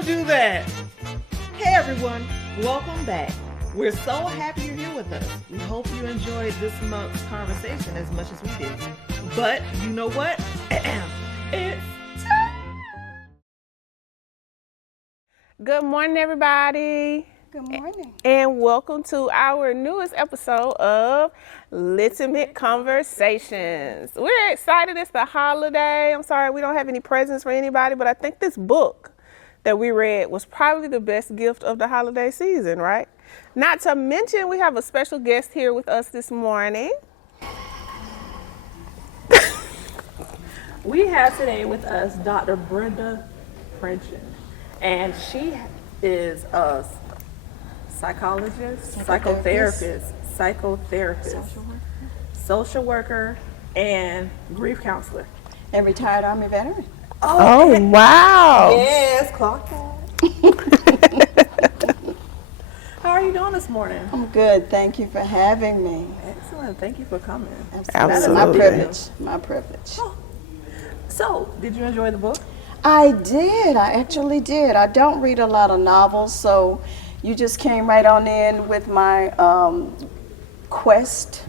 to do that. Hey everyone, welcome back. We're so happy you're here with us. We hope you enjoyed this month's conversation as much as we did. But you know what? It's time. Good morning, everybody. Good morning. And welcome to our newest episode of Litimate Conversations. We're excited. It's the holiday. I'm sorry we don't have any presents for anybody, but I think this book that we read was probably the best gift of the holiday season, right? Not to mention, we have a special guest here with us this morning. We have today with us Dr. Brenda Pridgen, and she is a psychologist, psychotherapist, social worker, and grief counselor. And retired Army veteran. Oh, wow. Yes, clock that. How are you doing this morning? I'm good. Thank you for having me. Excellent. Thank you for coming. Absolutely. My privilege. My privilege. Oh. So, did you enjoy the book? I did. I actually did. I don't read a lot of novels, so you just came right on in with my quest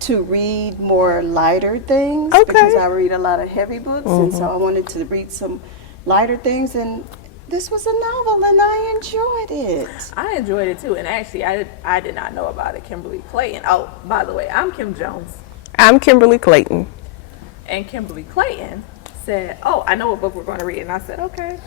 to read more lighter things. Okay. Because I read a lot of heavy books, and so I wanted to read some lighter things, and this was a novel, and I enjoyed it. I enjoyed it too, and actually, I did not know about it. Kimberly Clayton. Oh, by the way, I'm Kim Jones. I'm Kimberly Clayton. And Kimberly Clayton said, "Oh, I know what book we're going to read," and I said, "Okay."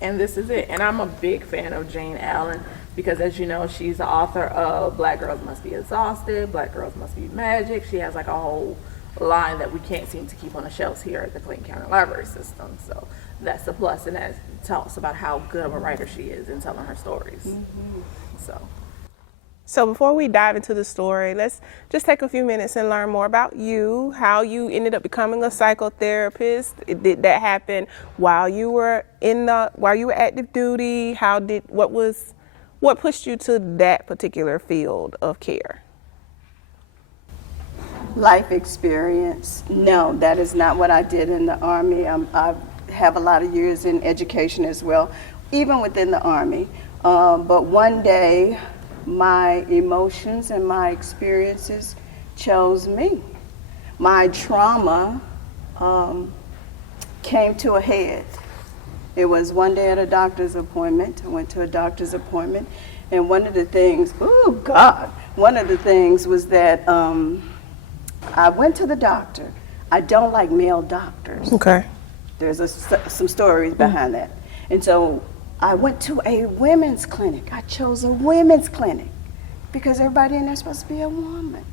And this is it. And I'm a big fan of Jane Allen because, as you know, she's the author of Black Girls Must Be Exhausted, Black Girls Must Be Magic. She has like a whole line that we can't seem to keep on the shelves here at the Clayton County Library System. So that's a plus, and that tells us about how good of a writer she is in telling her stories. So before we dive into the story, let's just take a few minutes and learn more about you, how you ended up becoming a psychotherapist. Did that happen while you were active duty? What pushed you to that particular field of care? Life experience. No, that is not what I did in the Army. I have a lot of years in education as well, even within the Army. But one day, my emotions and my experiences chose me. My trauma came to a head. It was one day at a doctor's appointment. I went to a doctor's appointment, and one of the things was that I went to the doctor. I don't like male doctors. Okay. There's some stories behind that. And so I went to a women's clinic. I chose a women's clinic because everybody in there is supposed to be a woman.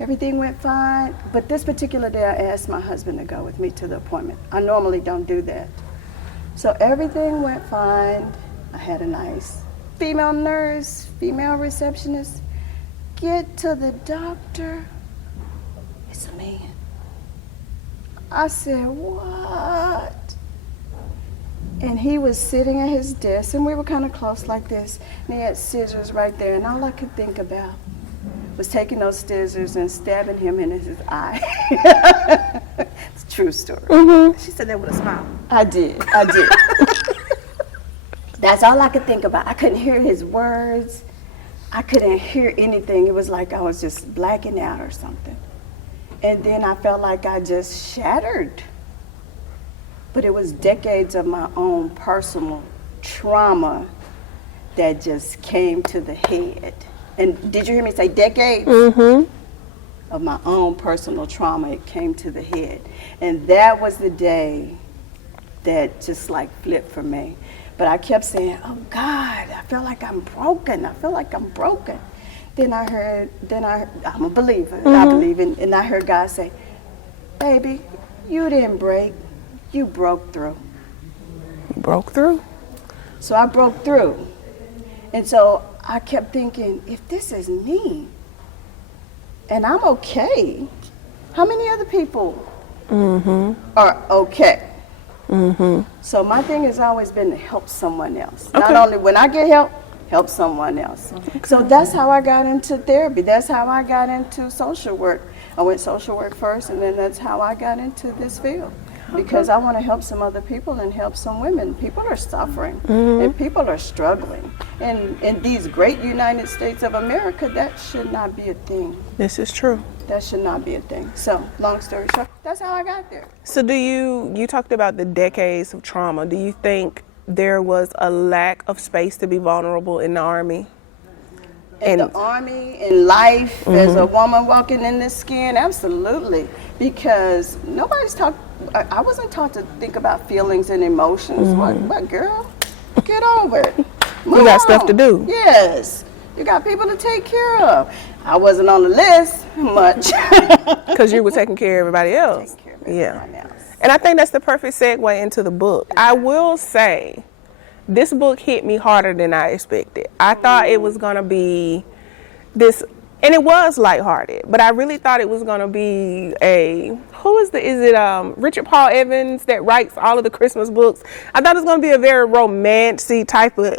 Everything went fine, but this particular day I asked my husband to go with me to the appointment. I normally don't do that. So everything went fine. I had a nice female nurse, female receptionist. Get to the doctor, it's a man. I said, what? And he was sitting at his desk, and we were kind of close like this, and he had scissors right there, and all I could think about was taking those scissors and stabbing him in his eye. It's a true story. Mm-hmm. She said that with a smile. I did. That's all I could think about. I couldn't hear his words. I couldn't hear anything. It was like I was just blacking out or something. And then I felt like I just shattered. But it was decades of my own personal trauma that just came to the head. And did you hear me say decades? Mm-hmm. Of my own personal trauma, it came to the head. And that was the day that just like flipped for me. But I kept saying, oh God, I feel like I'm broken. Then I'm a believer, I believe in, and I heard God say, baby, you didn't break, you broke through. You broke through? So I broke through. And so I kept thinking, if this is me, and I'm okay, how many other people are okay? So my thing has always been to help someone else. Okay. Not only when I get help someone else. Okay. So that's how I got into therapy. That's how I got into social work. I went social work first, and then that's how I got into this field. because I want to help some other people and help some women. People are suffering and people are struggling. And in these great United States of America, that should not be a thing. This is true. That should not be a thing. So, long story short, that's how I got there. So you talked about the decades of trauma. Do you think there was a lack of space to be vulnerable in the Army? In the Army, in life, as a woman walking in this skin, absolutely. Because nobody's taught, I wasn't taught to think about feelings and emotions. What girl? Get over it. You got stuff to do. Yes. You got people to take care of. I wasn't on the list much. Because you were taking care of everybody else. Taking care of everyone else. And I think that's the perfect segue into the book. I will say, this book hit me harder than I expected. I thought it was going to be this, and it was lighthearted, but I really thought it was going to be Richard Paul Evans that writes all of the Christmas books? I thought it was going to be a very romantic type of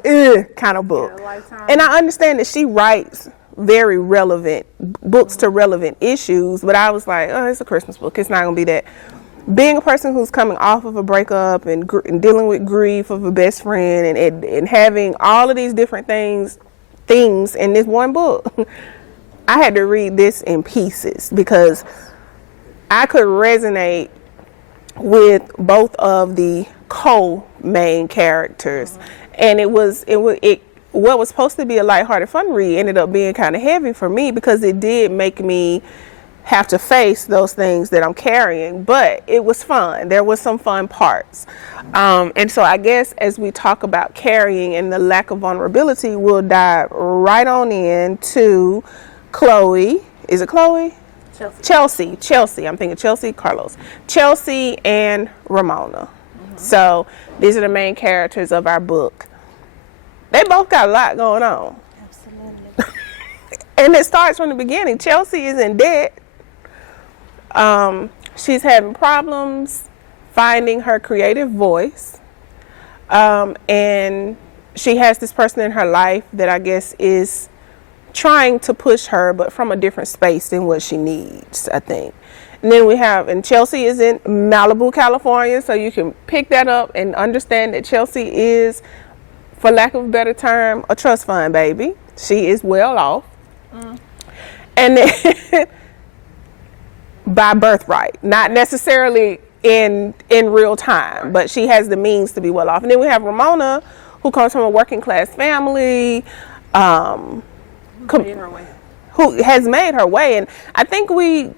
kind of book. And I understand that she writes very relevant books to relevant issues, but I was like, oh, it's a Christmas book. It's not going to be that. Being a person who's coming off of a breakup and dealing with grief of a best friend and having all of these different things in this one book, I had to read this in pieces because I could resonate with both of the co-main characters. And what was supposed to be a lighthearted fun read ended up being kind of heavy for me because it did make me have to face those things that I'm carrying, but it was fun. There was some fun parts. And so I guess as we talk about carrying and the lack of vulnerability, we'll dive right on in to Chloe. Is it Chloe? Chelsea. I'm thinking Chelsea, Carlos. Chelsea and Ramona. So these are the main characters of our book. They both got a lot going on. Absolutely. And it starts from the beginning. Chelsea is in debt. She's having problems finding her creative voice. And she has this person in her life that I guess is trying to push her, but from a different space than what she needs, I think. And then and Chelsea is in Malibu, California, so you can pick that up and understand that Chelsea is, for lack of a better term, a trust fund baby. She is well off. And then by birthright, not necessarily in real time, but she has the means to be well off. And then we have Ramona, who comes from a working class family, who has made her way. And I think I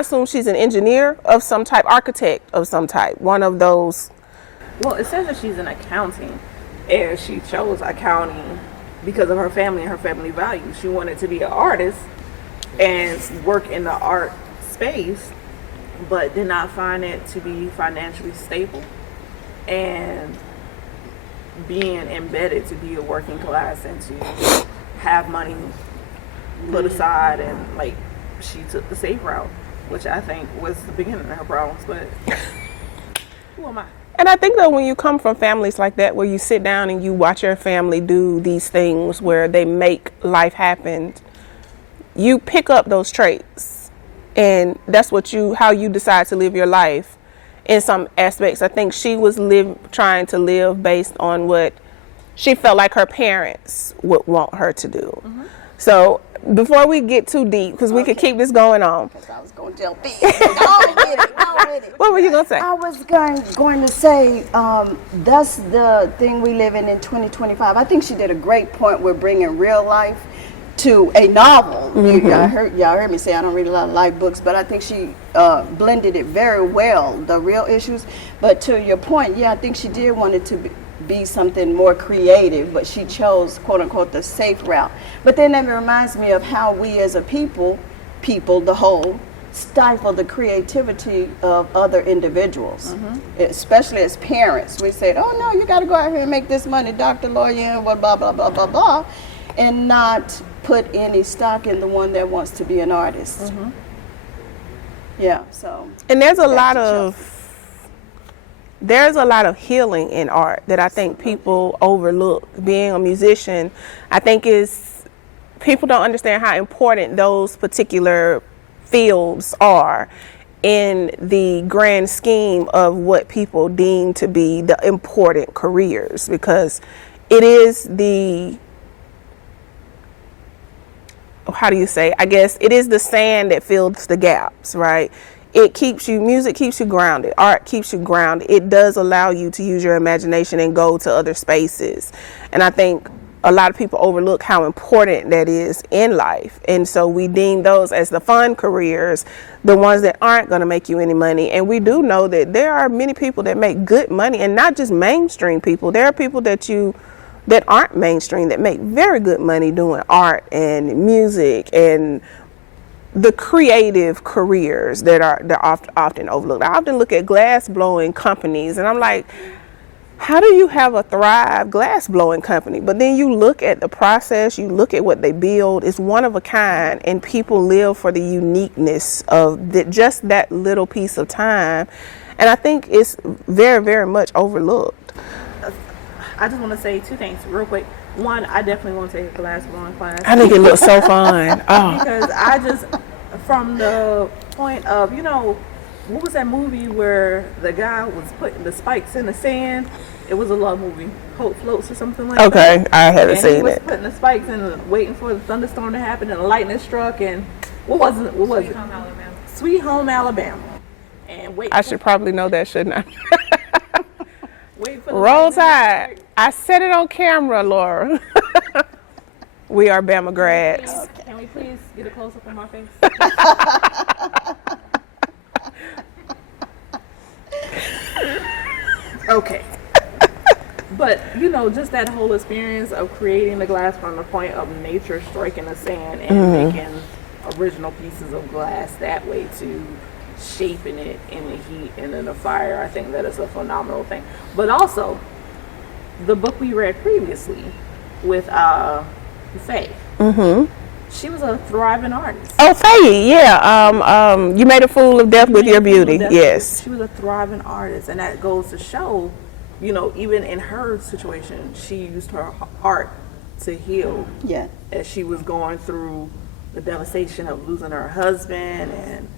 assume she's an engineer of some type, architect of some type, one of those. Well, it says that she's in accounting, and she chose accounting because of her family and her family values. She wanted to be an artist and work in the art space, but did not find it to be financially stable, and being embedded to be a working class and to have money put aside, and like she took the safe route, which I think was the beginning of her problems. But who am I? And I think that when you come from families like that, where you sit down and you watch your family do these things where they make life happen, you pick up those traits, and that's how you decide to live your life in some aspects. I think she was trying to live based on what she felt like her parents would want her to do. So before we get too deep, because we could keep this going on. I was going to jump in. Go with it. What were you going to say? I was going to say that's the thing we live in 2025. I think she did a great point with bringing real life to a novel. Y'all heard me say I don't read a lot of life books, but I think she blended it very well, the real issues. But to your point, I think she did want it to be something more creative, but she chose, quote unquote, the safe route. But then that reminds me of how we as a people, the whole, stifle the creativity of other individuals, especially as parents. We said, oh no, you got to go out here and make this money, doctor, lawyer, and blah, blah, blah, blah, blah, and not put any stock in the one that wants to be an artist. So. And there's a lot of healing in art that I think people overlook. Being a musician, I think people don't understand how important those particular fields are in the grand scheme of what people deem to be the important careers, because it is the, how do you say, I guess it is the sand that fills the gaps, right? It keeps you, music keeps you grounded, art keeps you grounded. It does allow you to use your imagination and go to other spaces. And I think a lot of people overlook how important that is in life. And so we deem those as the fun careers, the ones that aren't going to make you any money. And we do know that there are many people that make good money, and not just mainstream people. There are people that aren't mainstream that make very good money doing art and music and the creative careers that are often overlooked. I often look at glass blowing companies and I'm like, how do you have a Thrive glass blowing company? But then you look at the process, you look at what they build, it's one of a kind, and people live for the uniqueness of just that little piece of time. And I think it's very, very much overlooked. I just want to say two things real quick. One, I definitely want to take a glass blowing class. I think it looks so fun. Oh. Because I just, from the point of, what was that movie where the guy was putting the spikes in the sand? It was a love movie, Hope Floats or something like that. Okay, I haven't seen it. He was putting the spikes in and waiting for the thunderstorm to happen, and the lightning struck, and what was it? Sweet Home Alabama. Sweet Home Alabama. And I should probably know that, shouldn't I? Wait for the Roll lightning Tide. I said it on camera, Laura. We are Bama grads. Can we please get a close-up on my face? Okay. But, just that whole experience of creating the glass from the point of nature striking the sand and making original pieces of glass that way, to shaping it in the heat and in the fire, I think that is a phenomenal thing. But also, the book we read previously with Faye. She was a thriving artist. Oh, Faye, yeah. You made a fool of death with your beauty. Yes. She was a thriving artist, and that goes to show, even in her situation, she used her art to heal. Yeah. As she was going through the devastation of losing her husband, and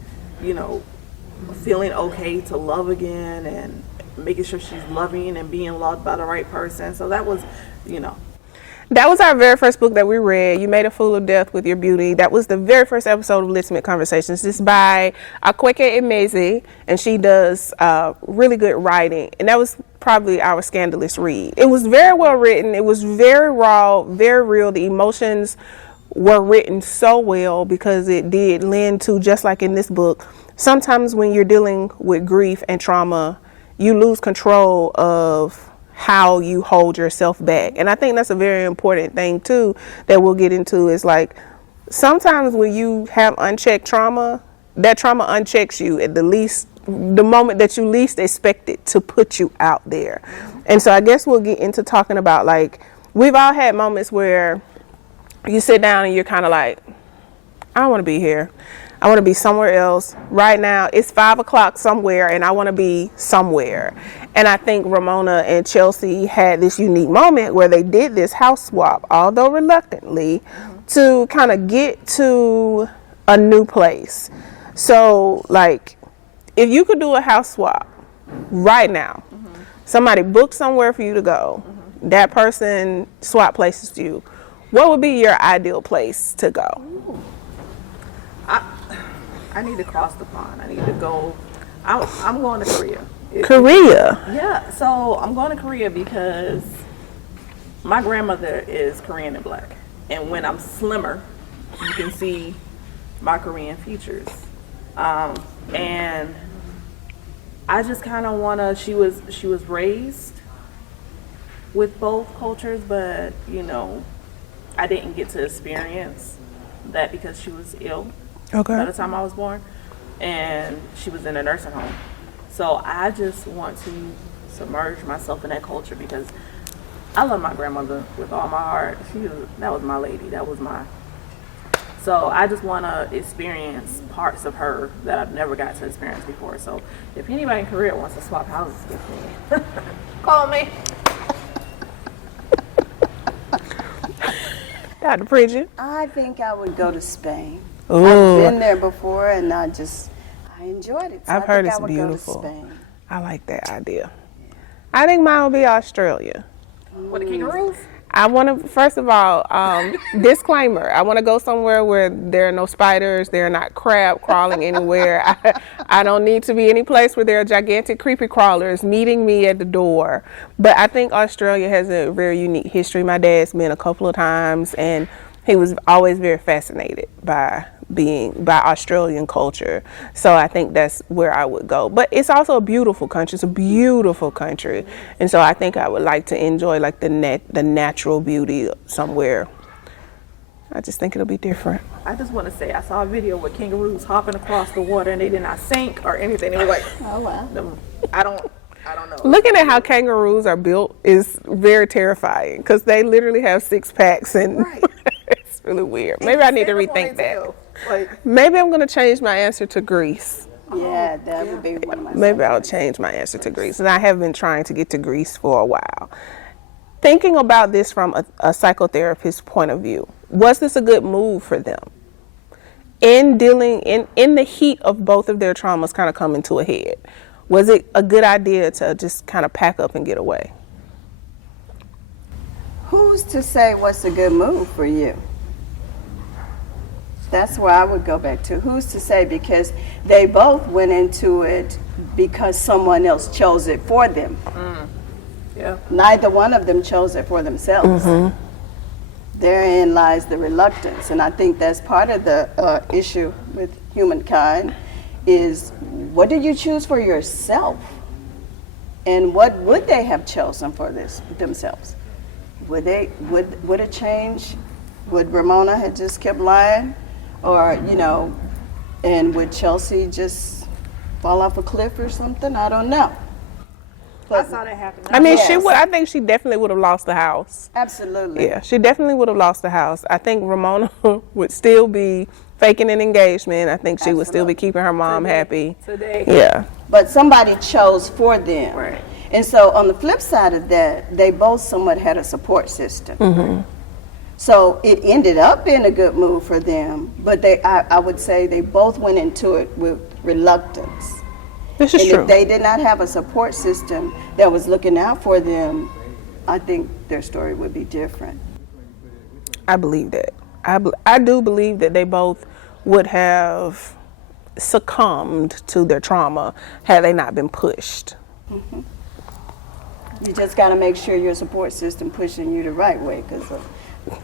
feeling okay to love again, and making sure she's loving and being loved by the right person. So that was, That was our very first book that we read. You Made a Fool of Death with Your Beauty. That was the very first episode of Litimate Conversations. This is by Akweke Emezi, and she does really good writing. And that was probably our scandalous read. It was very well written. It was very raw, very real. The emotions were written so well because it did lend to, just like in this book, sometimes when you're dealing with grief and trauma, you lose control of how you hold yourself back. And I think that's a very important thing too that we'll get into, is like sometimes when you have unchecked trauma, that trauma unchecks you at the moment that you least expect it to put you out there. And so I guess we'll get into talking about, like, we've all had moments where you sit down and you're kind of like, I don't want to be here. I want to be somewhere else. Right now, it's 5 o'clock somewhere, and I want to be somewhere. And I think Ramona and Chelsea had this unique moment where they did this house swap, although reluctantly, to kind of get to a new place. So, like, if you could do a house swap right now, somebody booked somewhere for you to go, that person swap places to you, what would be your ideal place to go? I need to cross the pond. I need to go. I'm going to Korea. Korea? Yeah, so I'm going to Korea because my grandmother is Korean and black. And when I'm slimmer, you can see my Korean features. And I just kind of want to, she was raised with both cultures, but, I didn't get to experience that because she was ill. Okay. By the time I was born, and she was in a nursing home. So I just want to submerge myself in that culture because I love my grandmother with all my heart. That was my lady. So I just want to experience parts of her that I've never got to experience before. So if anybody in Korea wants to swap houses with me, call me. Dr. Pridgen? I think I would go to Spain. Ooh. I've been there before, and I I enjoyed it. So I've I heard think it's I would beautiful. Go to Spain. I like that idea. I think mine will be Australia. With the kangaroos? I want to, first of all, disclaimer, I want to go somewhere where there are no spiders, there are not crab crawling anywhere. I don't need to be any place where there are gigantic creepy crawlers meeting me at the door. But I think Australia has a very unique history. My dad's been a couple of times, and he was always very fascinated by Australian culture. So I think that's where I would go. But it's also a beautiful country. It's a beautiful country. And so I think I would like to enjoy like the natural beauty somewhere. I just think it'll be different. I just want to say I saw a video with kangaroos hopping across the water and they did not sink or anything. They were like, Oh, wow. I don't know. Looking at how kangaroos are built is very terrifying because they literally have 6 packs and Right. it's really weird. Maybe I need to rethink that. Like, Maybe I'm going to change my answer to Greece. Yeah, that would be one of my Maybe I'll change my answer to Greece. And I have been trying to get to Greece for a while. Thinking about this from a psychotherapist's point of view, was this a good move for them? In the heat of both of their traumas kind of coming to a head, was it a good idea to just kind of pack up and get away? Who's to say what's a good move for you? That's where I would go back to. Who's to say? Because they both went into it because someone else chose it for them. yeah. Neither one of them chose it for themselves. Mm-hmm. Therein lies the reluctance. And I think that's part of the issue with humankind is, what did you choose for yourself? And what would they have chosen for themselves? Would it change? Would Ramona have just kept lying? Or, and would Chelsea just fall off a cliff or something? I don't know. I saw that happen. I mean, Yes. I think she definitely would have lost the house. Absolutely. Yeah, she definitely would have lost the house. I think Ramona would still be faking an engagement. I think she would still be keeping her mom happy. Today. Yeah. But somebody chose for them. Right. And so on the flip side of that, they both somewhat had a support system. Mm-hmm. So it ended up being a good move for them, but I would say they both went into it with reluctance. This is And true. if they did not have a support system that was looking out for them, I think their story would be different. I believe that. I do believe that they both would have succumbed to their trauma had they not been pushed. You just got to make sure your support system pushing you the right way, because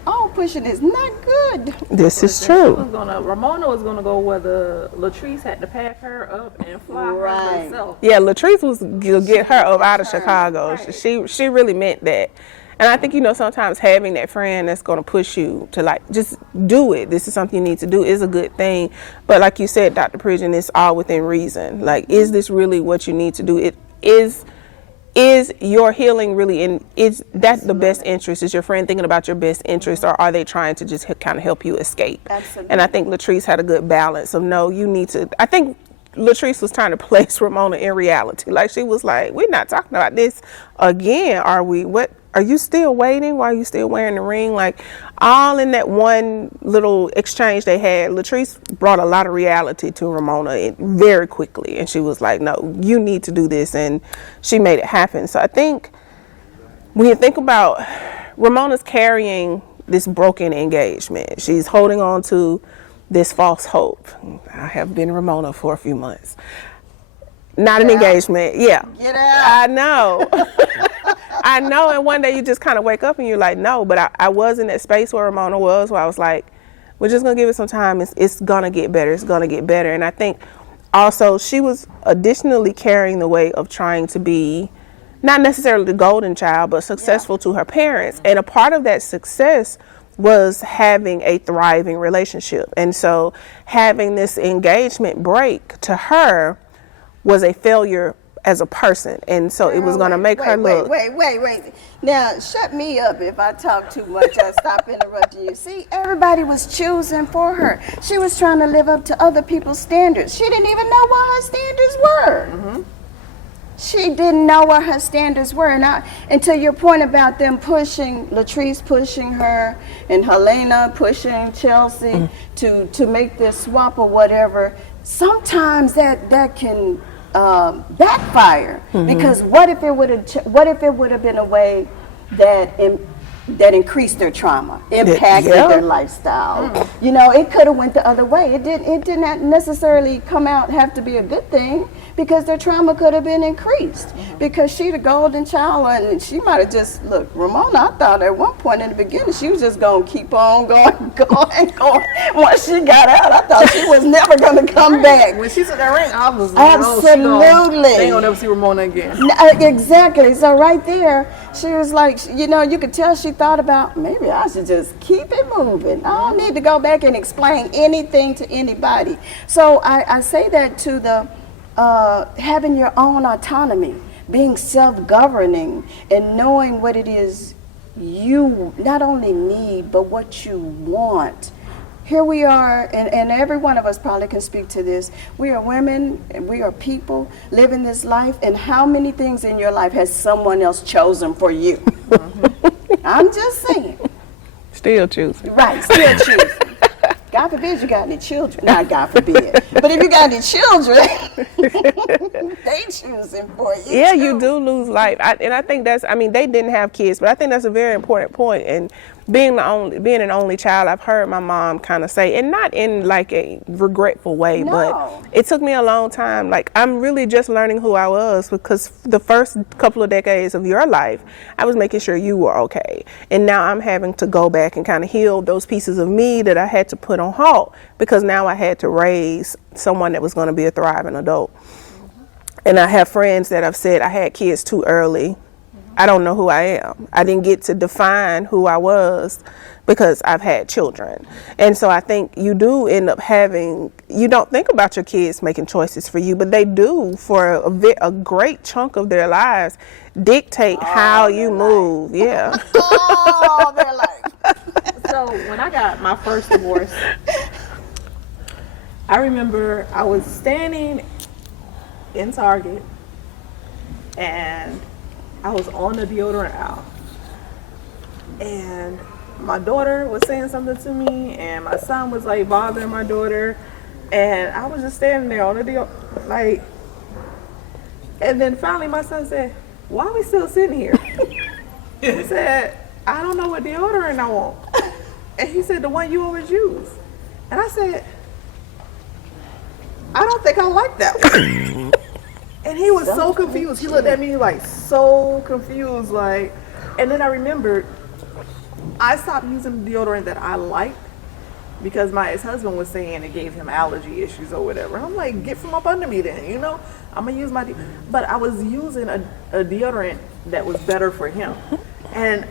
all pushing is not good. This is true. Ramona was gonna go where the Latrice had to pack her up and fly Right. her herself. Yeah, Latrice was to get her up out of Chicago. She really meant that. And I think, sometimes having that friend that's going to push you to like, just do it. This is something you need to do is a good thing. But like you said, Dr. Pridgen, it's all within reason. Like, is this really what you need to do? It is your healing really is that the best interest? Is your friend thinking about your best interest, or are they trying to just kind of help you escape? Absolutely. And I think Latrice had a good balance of no, you need to. I think Latrice was trying to place Ramona in reality. Like, she was like, we're not talking about this again, are we? What? Are you still waiting? Why are you still wearing the ring? Like, all in that one little exchange they had, Latrice brought a lot of reality to Ramona very quickly. And she was like, no, you need to do this. And she made it happen. So I think when you think about Ramona's carrying this broken engagement, she's holding on to this false hope. I have been Ramona for a few months. Not an engagement. Yeah. Get out. I know. I know. And one day you just kind of wake up and you're like, no. But I was in that space where Ramona was, where I was like, we're just going to give it some time. It's going to get better. It's going to get better. And I think also she was additionally carrying the weight of trying to be not necessarily the golden child, but successful to her parents. And a part of that success was having a thriving relationship. And so having this engagement break to her was a failure as a person. And so it was going to make her look. Wait. Now, shut me up if I talk too much. I'll stop interrupting you. See, everybody was choosing for her. She was trying to live up to other people's standards. She didn't even know what her standards were. She didn't know what her standards were. And to your point about them pushing, Latrice pushing her and Helena pushing Chelsea to make this swap or whatever, sometimes that can backfire. Because what if it would have been a way that increased their trauma, impacted their lifestyle? You know, it could have went the other way. It did not necessarily have to be a good thing, because their trauma could have been increased. Because she the golden child, and she might have just, look, Ramona, I thought at one point in the beginning she was just going to keep on going. Once she got out, I thought she was never going to come back. When she took that ring, I was like, absolutely. They ain't gonna never see Ramona again. Exactly. So right there, she was like, you know, you could tell she thought about, maybe I should just keep it moving. I don't need to go back and explain anything to anybody. So I say that to the having your own autonomy, being self-governing, and knowing what it is you not only need, but what you want. Here we are, and every one of us probably can speak to this. We are women, and we are people living this life, and how many things in your life has someone else chosen for you? I'm just saying. Still choosing. Right, still choosing. God forbid you got any children. Not God forbid. But if you got any children, they choosing for you. Yeah, too. you do lose life. And I think they didn't have kids, but I think that's a very important point. And being an only child, I've heard my mom kind of say, and not in like a regretful way, but it took me a long time. Like, I'm really just learning who I was, because the first couple of decades of your life, I was making sure you were okay. And now I'm having to go back and kind of heal those pieces of me that I had to put on halt, because now I had to raise someone that was going to be a thriving adult. And I have friends that have said I had kids too early. I don't know who I am. I didn't get to define who I was because I've had children. And so I think you do end up you don't think about your kids making choices for you, but they do for a great chunk of their lives dictate how you move. Yeah. Oh, their life. So when I got my first divorce, I remember I was standing in Target, and I was on the deodorant aisle, and my daughter was saying something to me, and my son was like bothering my daughter, and I was just standing there on the deodorant, like, and then finally my son said, "Why are we still sitting here?" He said, "I don't know what deodorant I want," and he said, "The one you always use," and I said, "I don't think I like that one." And he was so confused. He looked at me like so confused, like, and then I remembered I stopped using the deodorant that I liked because my ex-husband was saying it gave him allergy issues or whatever. I'm like, get from up under me then, you know? I'm gonna use but I was using a deodorant that was better for him. And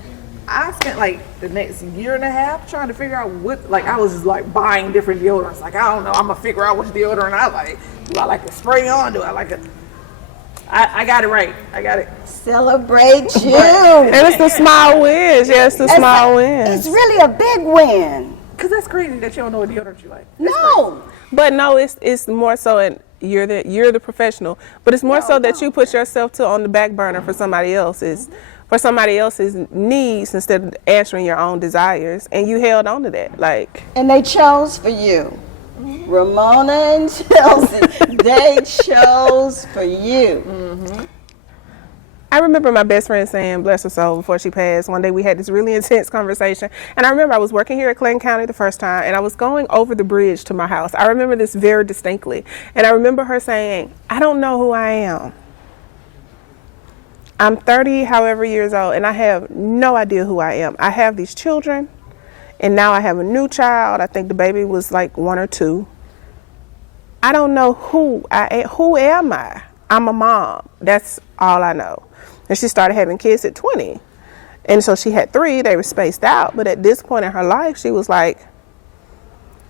I spent like the next year and a half trying to figure out I was just like buying different deodorants. Like, I don't know, I'm gonna figure out which deodorant I like. Do I like to spray on? Do I like it? I got it right. I got it. Celebrate you. And it's the small wins. Yes, the small wins. It's really a big win. Because that's crazy that you don't know what deodorant you like. No. But no, it's more so, and you're the professional, but it's more so that you put yourself on the back burner for somebody else's needs instead of answering your own desires, and you held on to that, like. And they chose for you. Ramona and Chelsea, they chose for you. I remember my best friend saying, bless her soul, before she passed, one day we had this really intense conversation. And I remember I was working here at Clayton County the first time, and I was going over the bridge to my house. I remember this very distinctly. And I remember her saying, I don't know who I am. I'm 30 however years old, and I have no idea who I am. I have these children, and now I have a new child. I think the baby was like 1 or 2. I don't know who I am. Who am I? I'm a mom. That's all I know. And she started having kids at 20. And so she had 3. They were spaced out. But at this point in her life, she was like,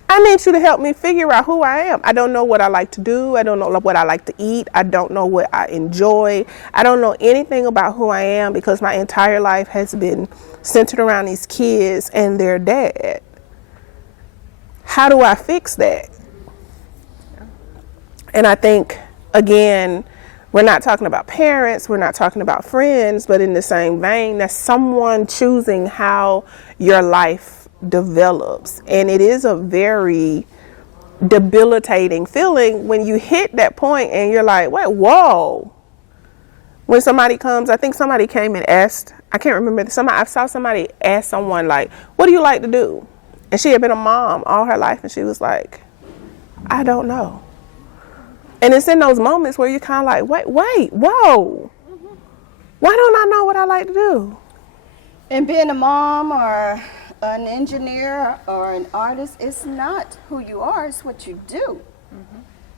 I need you to help me figure out who I am. I don't know what I like to do. I don't know what I like to eat. I don't know what I enjoy. I don't know anything about who I am because my entire life has been centered around these kids and their dad. How do I fix that? And I think, again, We're not talking about parents, we're not talking about friends, but in the same vein, that's someone choosing how your life develops. And it is a very debilitating feeling when you hit that point and you're like, wait, whoa. When somebody comes, I think somebody came and asked, I can't remember, I saw somebody ask someone like, what do you like to do? And she had been a mom all her life and she was like, I don't know. And it's in those moments where you're kind of like, wait, whoa. Why don't I know what I like to do? And being a mom or an engineer or an artist, it's not who you are, it's what you do.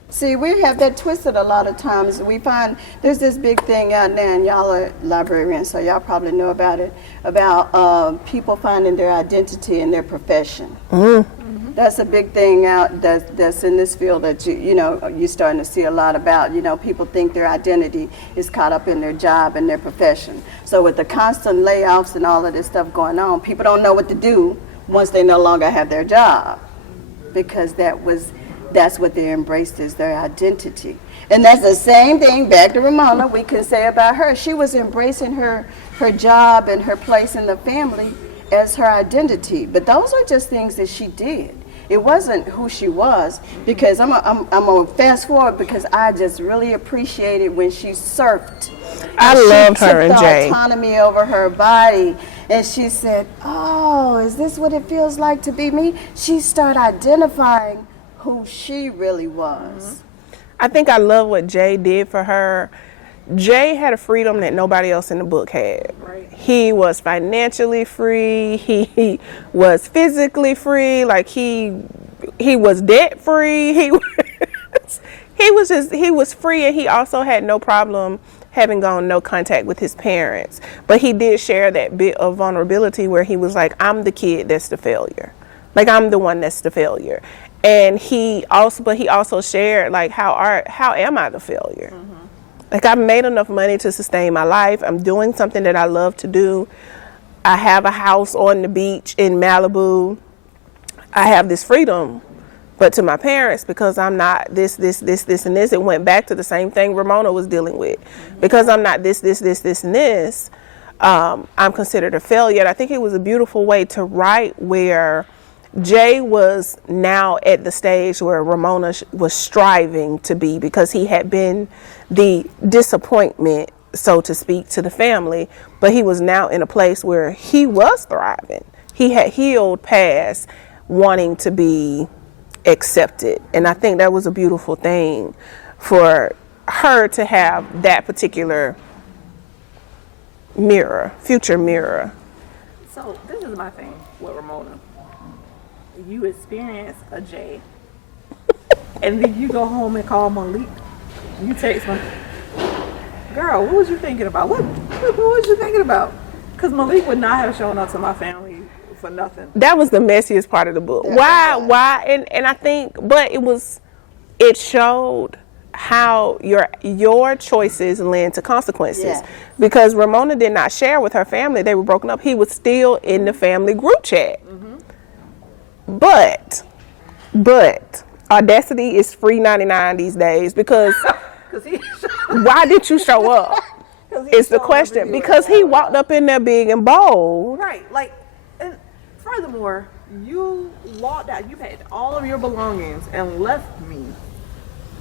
See, we have that twisted a lot of times. We find there's this big thing out now, and y'all are librarians, so y'all probably know about it, about people finding their identity in their profession. That's a big thing out that's in this field that you're starting to see a lot about. People think their identity is caught up in their job and their profession. So with the constant layoffs and all of this stuff going on, people don't know what to do once they no longer have their job, because that's what they embraced as their identity. And that's the same thing, back to Ramona, we can say about her. She was embracing her job and her place in the family as her identity. But those are just things that she did. It wasn't who she was, because I'm gonna fast forward, because I just really appreciated when she surfed. I loved her and Jay. She took the autonomy over her body, and she said, oh, is this what it feels like to be me? She started identifying who she really was. I think I love what Jay did for her. Jay had a freedom that nobody else in the book had. Right. He was financially free. He was physically free. Like he was debt free. He was free, and he also had no problem having gone no contact with his parents. But he did share that bit of vulnerability where he was like, I'm the kid that's the failure. Like, I'm the one that's the failure. And he also shared, like, how am I the failure? Like, I've made enough money to sustain my life. I'm doing something that I love to do. I have a house on the beach in Malibu. I have this freedom. But to my parents, because I'm not this, and this, it went back to the same thing Ramona was dealing with. Because I'm not this, and this, I'm considered a failure. And I think it was a beautiful way to write where Jay was now at the stage where Ramona was striving to be, because he had been the disappointment, so to speak, to the family, but he was now in a place where he was thriving. He had healed past wanting to be accepted, and I think that was a beautiful thing for her to have that particular future mirror. So this is my thing with Ramona. You experience a Jay, and then you go home and call Malik. You text me, girl, what was you thinking about? What was you thinking about? Because Malik would not have shown up to my family for nothing. That was the messiest part of the book. Why? And I think, but it showed how your choices lend to consequences. Yes. Because Ramona did not share with her family. They were broken up. He was still in the family group chat. But Audacity is free 99 these days, because why did you show up? It's the question. Because he walked up in there big and bold. Right. Like, and furthermore, you walked out. You packed all of your belongings and left me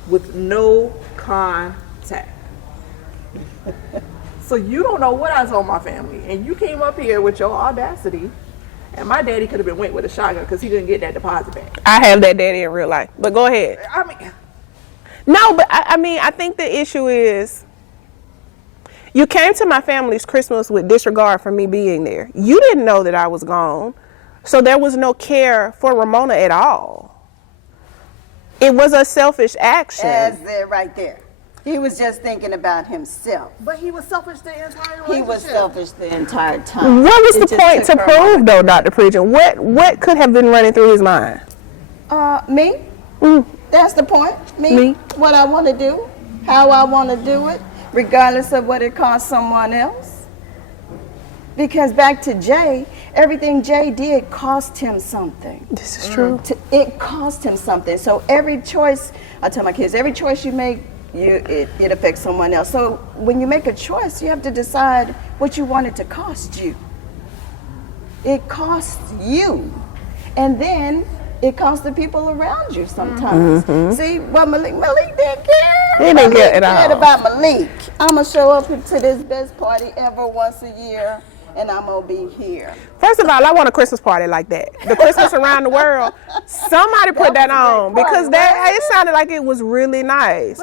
with no contact. So you don't know what I told my family, and you came up here with your audacity. And my daddy could have been went with a shotgun because he didn't get that deposit back. I have that daddy in real life. But go ahead. I think the issue is you came to my family's Christmas with disregard for me being there. You didn't know that I was gone. So there was no care for Ramona at all. It was a selfish action. That's it right there. He was just thinking about himself. But he was selfish the entire relationship. He was selfish the entire time. What was the point to prove, though, Dr. Pridgen? What could have been running through his mind? Me. That's the point. Me. What I want to do, how I want to do it, regardless of what it costs someone else. Because back to Jay, everything Jay did cost him something. This is true. It cost him something. So every choice, I tell my kids, every choice you make, it affects someone else. So when you make a choice, you have to decide what you want it to cost you. It costs you, and then it costs the people around you sometimes. See, well, Malik didn't care. He didn't care at all. Cared about Malik. I'm gonna show up to this best party ever once a year, and I'm gonna be here. First of all, I want a Christmas party like that. The Christmas around the world. Somebody put that on because it sounded like it was really nice.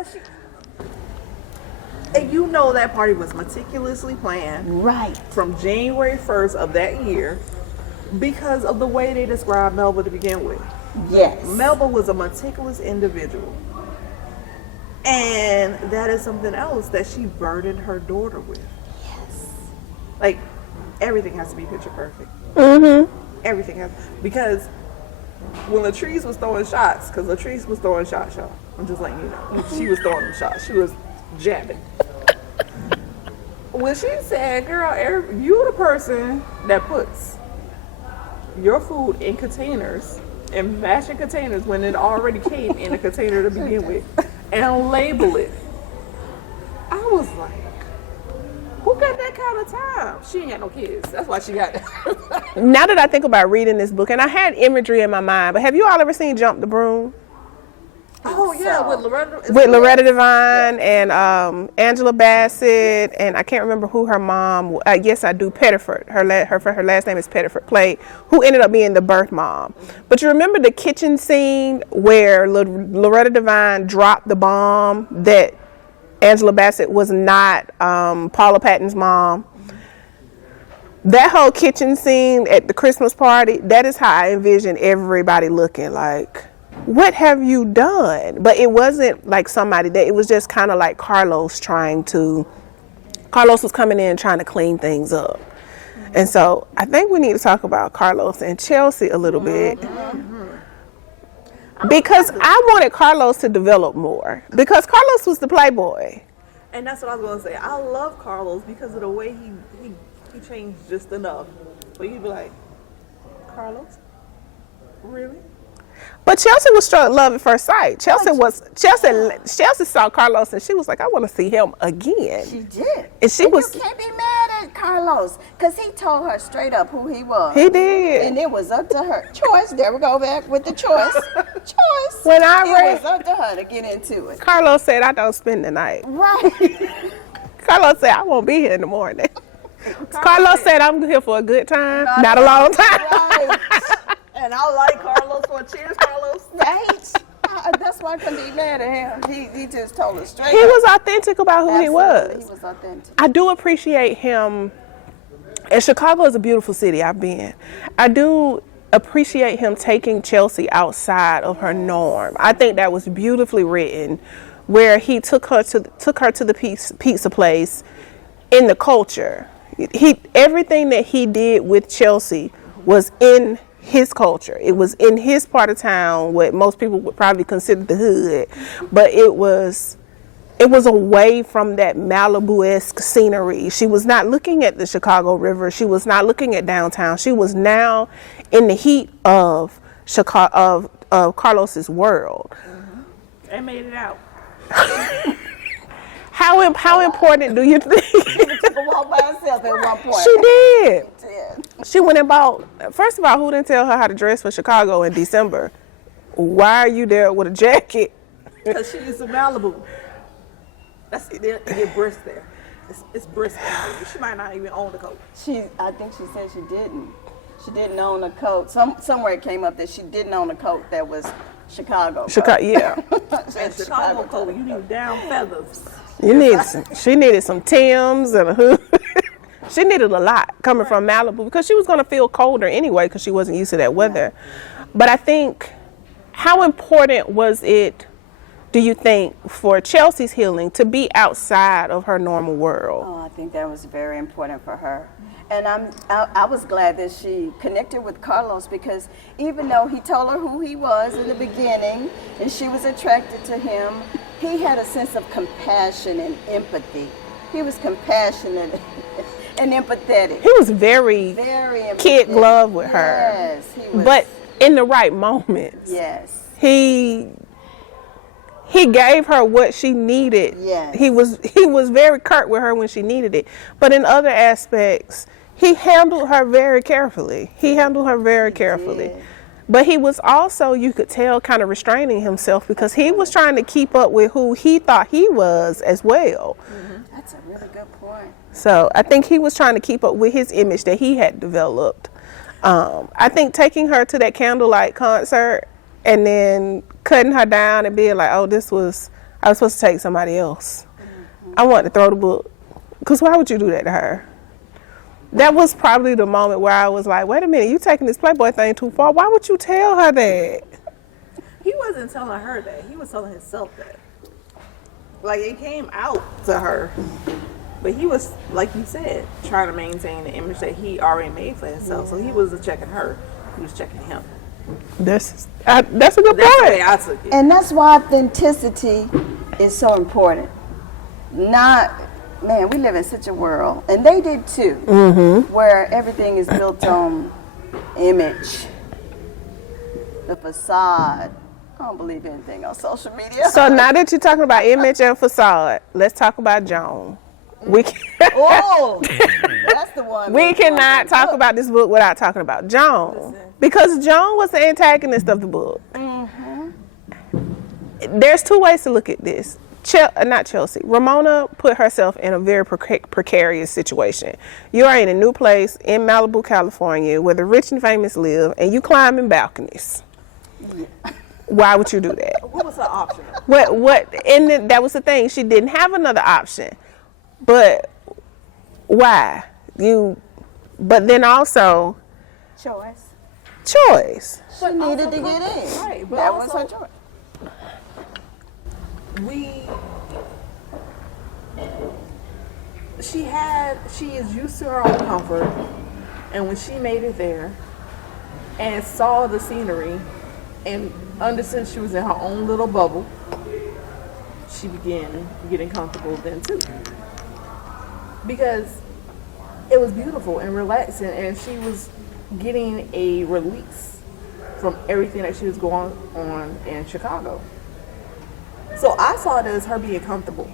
And you know that party was meticulously planned. Right. From January 1st of that year because of the way they described Melba to begin with. Yes. Melba was a meticulous individual. And that is something else that she burdened her daughter with. Yes. Like, everything has to be picture perfect. Everything has, because when Latrice was throwing shots, because Latrice was throwing shots, y'all. I'm just letting you know. She was throwing them shots. She was jabbing. When she said, girl, you the person that puts your food in containers, in matching containers when it already came in a container to begin with, and label it. I was like, who got that kind of time? She ain't got no kids. That's why she got that. Now that I think about reading this book, and I had imagery in my mind, but have you all ever seen Jump the Broom? Oh, yeah, with Loretta. With Loretta Devine and Angela Bassett, and I can't remember who her mom. Yes, I do. Pettiford. Her last name is Pettiford. Played who ended up being the birth mom. But you remember the kitchen scene where Loretta Devine dropped the bomb that Angela Bassett was not Paula Patton's mom. That whole kitchen scene at the Christmas party. That is how I envision everybody looking like. What have you done? But it wasn't like somebody that, it was just kind of like Carlos was coming in trying to clean things up. And so I think we need to talk about Carlos and Chelsea a little bit. Because I wanted Carlos to develop more. Because Carlos was the playboy. And that's what I was going to say. I love Carlos because of the way he changed just enough. But you'd be like, Carlos? Really? But Chelsea was struck love at first sight. Chelsea saw Carlos and she was like, I want to see him again. She did. And you can't be mad at Carlos because he told her straight up who he was. He did. And it was up to her. Choice. There we go back with the choice. Choice. When I it read, was up to her to get into it. Carlos said, I don't spend the night. Right. Carlos said, I won't be here in the morning. Carlos said, I'm here for a good time, not a long time. Right. And I like Carlos for a cheers, Carlos. Right. That's why I couldn't be mad at him. He just told us straight. He was authentic about who he was. He was authentic. I do appreciate him. And Chicago is a beautiful city. I've been. I do appreciate him taking Chelsea outside of her norm. I think that was beautifully written, where he took her to the pizza place in the culture. Everything that he did with Chelsea was in his culture. It was in his part of town, what most people would probably consider the hood, but it was away from that Malibu-esque scenery. She was not looking at the Chicago River. She was not looking at downtown. She was now in the heat of Chicago, of Carlos's world. And made it out. How important do you think? She took a walk by herself at one point. She did. Yeah. She went and bought, first of all, who didn't tell her how to dress for Chicago in December? Why are you there with a jacket? Because she is in Malibu. That's it, brisk there. It's brisk. She might not even own the coat. I think she said she didn't. She didn't own a coat. Somewhere it came up that she didn't own a coat that was Chicago. Yeah. And Chicago coat, you need down feathers. She needed some Timbs and a hood. She needed a lot coming from Malibu because she was going to feel colder anyway because she wasn't used to that weather. But I think, how important was it, do you think, for Chelsea's healing to be outside of her normal world? Oh, I think that was very important for her. And I was glad that she connected with Carlos because even though he told her who he was in the beginning and she was attracted to him, he had a sense of compassion and empathy. He was compassionate and empathetic. He was very kid glove with her. Yes, he was. But in the right moments. Yes. He he gave her what she needed. Yes. He was very curt with her when she needed it. But in other aspects, he handled her very carefully. did. But he was also, you could tell, kind of restraining himself because he was trying to keep up with who he thought he was as well. That's a really good point. So I think he was trying to keep up with his image that he had developed. I think taking her to that candlelight concert and then cutting her down and being like, oh, I was supposed to take somebody else. I wanted to throw the book. Because why would you do that to her? That was probably the moment where I was like, wait a minute, you taking this Playboy thing too far. Why would you tell her that? He wasn't telling her that. He was telling himself that. Like, it came out to her. But he was, like you said, trying to maintain the image that he already made for himself. So he wasn't checking her. He was checking him. That's a good That's the way point. I took it. And that's why authenticity is so important. Man, we live in such a world, and they did too, where everything is built on image, the facade. I don't believe anything on social media. So now that you're talking about image and facade, let's talk about Joan. Oh, that's the one. We cannot talk about this book without talking about Joan. Because Joan was the antagonist of the book. There's two ways to look at this. Not Chelsea. Ramona put herself in a very precarious situation. You are in a new place in Malibu, California, where the rich and famous live, and you climbing balconies. Yeah. Why would you do that? What was her option? And that was the thing. She didn't have another option. But why? But then also Choice. She needed to get in. Right, but That also, was her choice. She is used to her own comfort, and when she made it there and saw the scenery and understood she was in her own little bubble, she began getting comfortable then too. Because it was beautiful and relaxing, and she was getting a release from everything that she was going on in Chicago. So I saw it as her being comfortable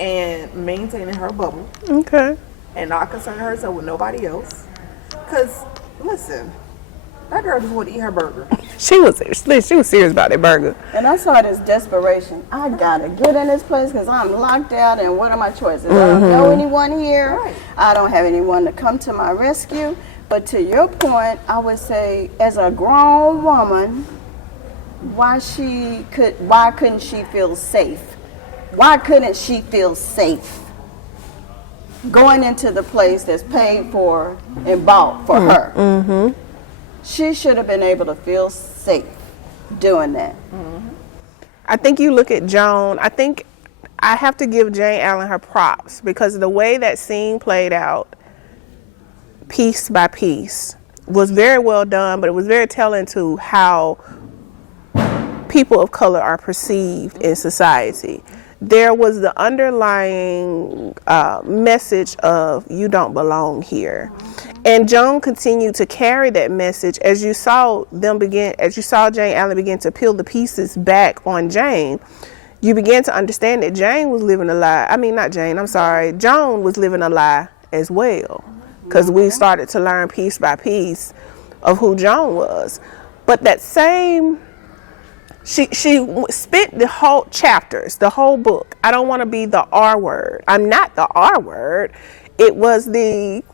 and maintaining her bubble. Okay. And not concerning herself with nobody else. Because, listen, that girl just wanted to eat her burger. She was serious about that burger. And I saw it as desperation. I gotta get in this place because I'm locked out, and what are my choices? I don't know anyone here. Right. I don't have anyone to come to my rescue. But to your point, I would say, as a grown woman, why couldn't she feel safe? Why couldn't she feel safe going into the place that's paid for and bought for her? She should have been able to feel safe doing that. I think you look at Joan, I think I have to give Jane Allen her props because the way that scene played out, piece by piece, was very well done, but it was very telling to how people of color are perceived in society. There was the underlying message of you don't belong here. And Joan continued to carry that message as you saw Jane Allen begin to peel the pieces back on Jane. You began to understand that Joan was living a lie as well. Because we started to learn piece by piece of who Joan was. But that same, she spent the whole chapters, the whole book. I don't want to be the R word. I'm not the R word. It was the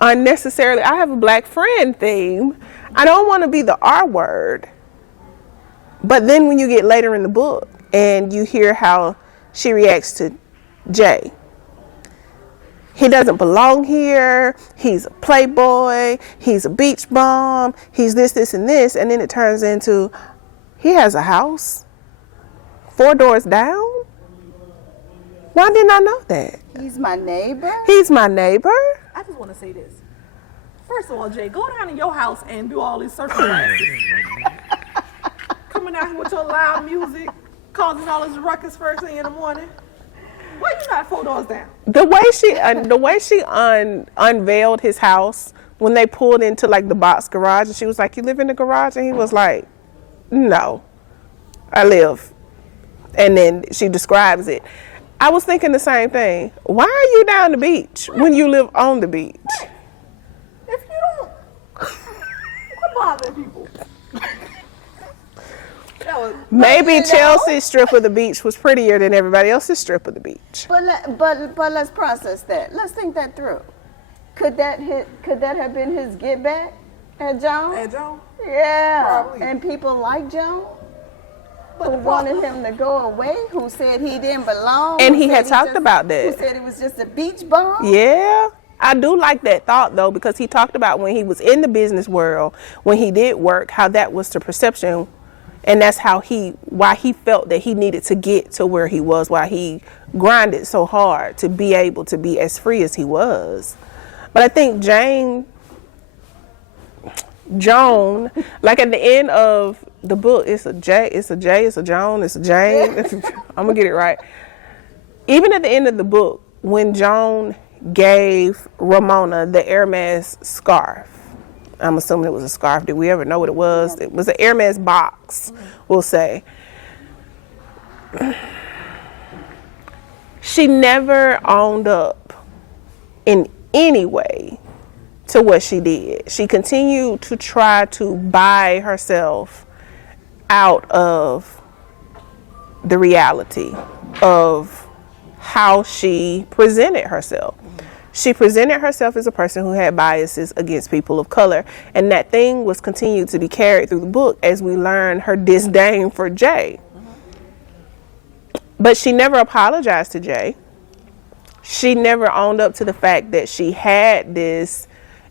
unnecessarily, I have a black friend theme. I don't want to be the R word. But then when you get later in the book and you hear how she reacts to Jay. He doesn't belong here. He's a playboy. He's a beach bum. He's this, this, and this. And then it turns into, he has a house 4 doors down. Why didn't I know that? He's my neighbor. I just want to say this. First of all, Jay, go down to your house and do all these circle dances. Coming out here with your loud music, causing all this ruckus first thing in the morning. Why you not 4 doors down? The way she unveiled his house when they pulled into like the box garage, and she was like, "You live in the garage?" And he was like, "No, I live And then she describes it. I was thinking the same thing. Why are you down the beach when you live on the beach? If you don't, what bother people? Maybe Chelsea's strip of the beach was prettier than everybody else's strip of the beach. But let's process that. Let's think that through. Could that have been his get back at Joan? At Joan? Yeah. Probably. And people like Joan, who wanted him to go away, who said he didn't belong. And he had talked about that. Who said it was just a beach bum. Yeah. I do like that thought, though, because he talked about when he was in the business world, when he did work, how that was the perception. And that's why he felt that he needed to get to where he was, why he grinded so hard to be able to be as free as he was. But I think Joan, like at the end of the book, it's a Joan, it's a Jane. I'm gonna get it right. Even at the end of the book, when Joan gave Ramona the Hermes scarf, I'm assuming it was a scarf. Did we ever know what it was? It was an Hermes box, we'll say. She never owned up in any way to what she did. She continued to try to buy herself out of the reality of how she presented herself. She presented herself as a person who had biases against people of color, and that thing was continued to be carried through the book as we learn her disdain for Jay. But she never apologized to Jay. She never owned up to the fact that she had this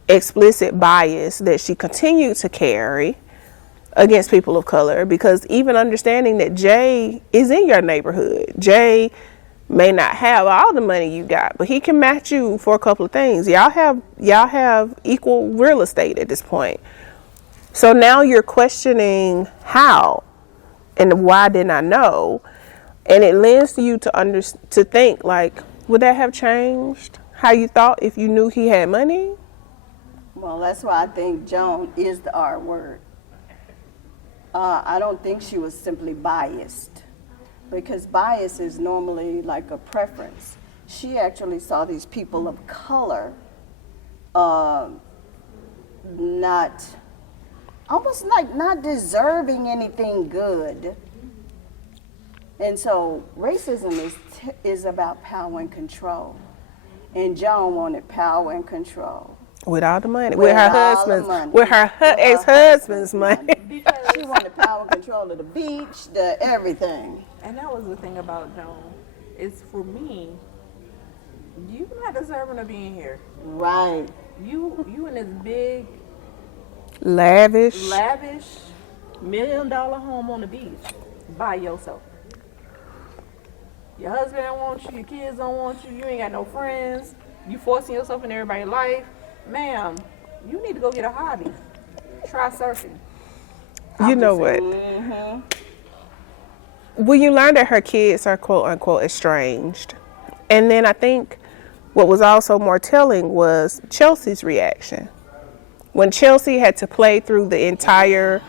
explicit bias that she continued to carry against people of color, because even understanding that Jay is in your neighborhood, Jay may not have all the money you got, but he can match you for a couple of things. Y'all have equal real estate at this point. So now you're questioning how and why didn't I know? And it lends you to think, like, would that have changed how you thought if you knew he had money? Well, that's why I think Joan is the R word. I don't think she was simply biased, because bias is normally like a preference. She actually saw these people of color not deserving anything good. And so racism is about power and control. And Joan wanted power and control. With all the money, with her husband's, with her ex-husband's money. She wanted power and control of the beach, the everything. And that was the thing about Joan. Is for me, you not deserving of being here. Right. You in this big, lavish $1 million home on the beach by yourself. Your husband don't want you, your kids don't want you, you ain't got no friends, you forcing yourself in everybody's life. Ma'am, you need to go get a hobby. Try surfing. You know what? Mm-hmm. When you learn that her kids are quote unquote estranged, and then I think what was also more telling was Chelsea's reaction. When Chelsea had to play through the entire,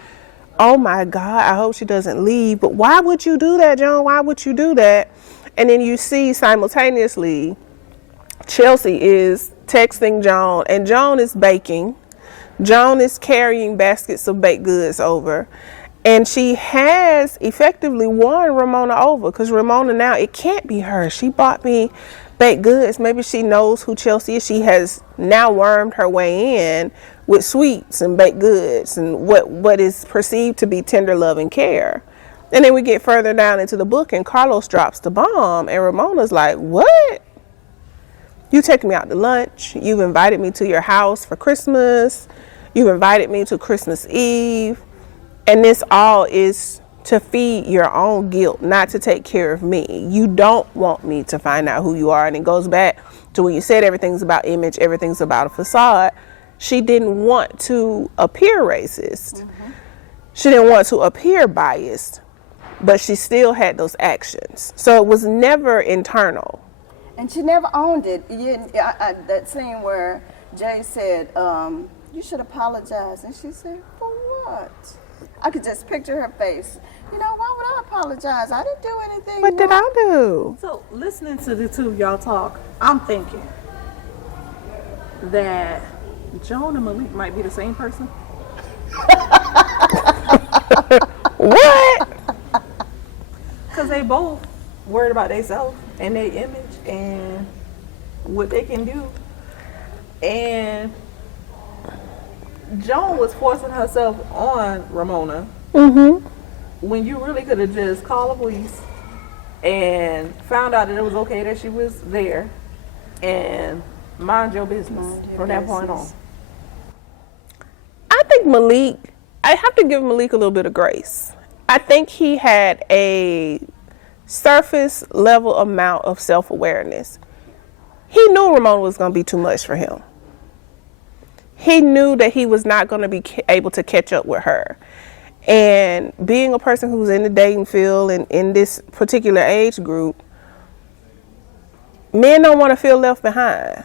oh my God, I hope she doesn't leave, but why would you do that, Joan? Why would you do that? And then you see simultaneously Chelsea is texting Joan, and Joan is baking. Joan is carrying baskets of baked goods over, and she has effectively won Ramona over, because Ramona now, it can't be her. She bought me baked goods. Maybe she knows who Chelsea is. She has now wormed her way in with sweets and baked goods and what is perceived to be tender love and care. And then we get further down into the book, and Carlos drops the bomb, and Ramona's like, what? You take me out to lunch. You've invited me to your house for Christmas. You've invited me to Christmas Eve. And this all is to feed your own guilt, not to take care of me. You don't want me to find out who you are. And it goes back to when you said everything's about image, everything's about a facade. She didn't want to appear racist. Mm-hmm. She didn't want to appear biased, but she still had those actions. So it was never internal. And she never owned it. That scene where Jay said, you should apologize. And she said, for what? I could just picture her face. You know, why would I apologize. I didn't do anything What did I do? So, listening to the two of y'all talk, I'm thinking that Joan and Malik might be the same person. What? Because they both worried about themselves and their image and what they can do. And Joan was forcing herself on Ramona when you really could have just called the police and found out that it was okay that she was there and mind your business from that point on. I think Malik, I have to give Malik a little bit of grace. I think he had a surface level amount of self-awareness. He knew Ramona was going to be too much for him. He knew that he was not going to be able to catch up with her. And being a person who's in the dating field and in this particular age group, men don't want to feel left behind.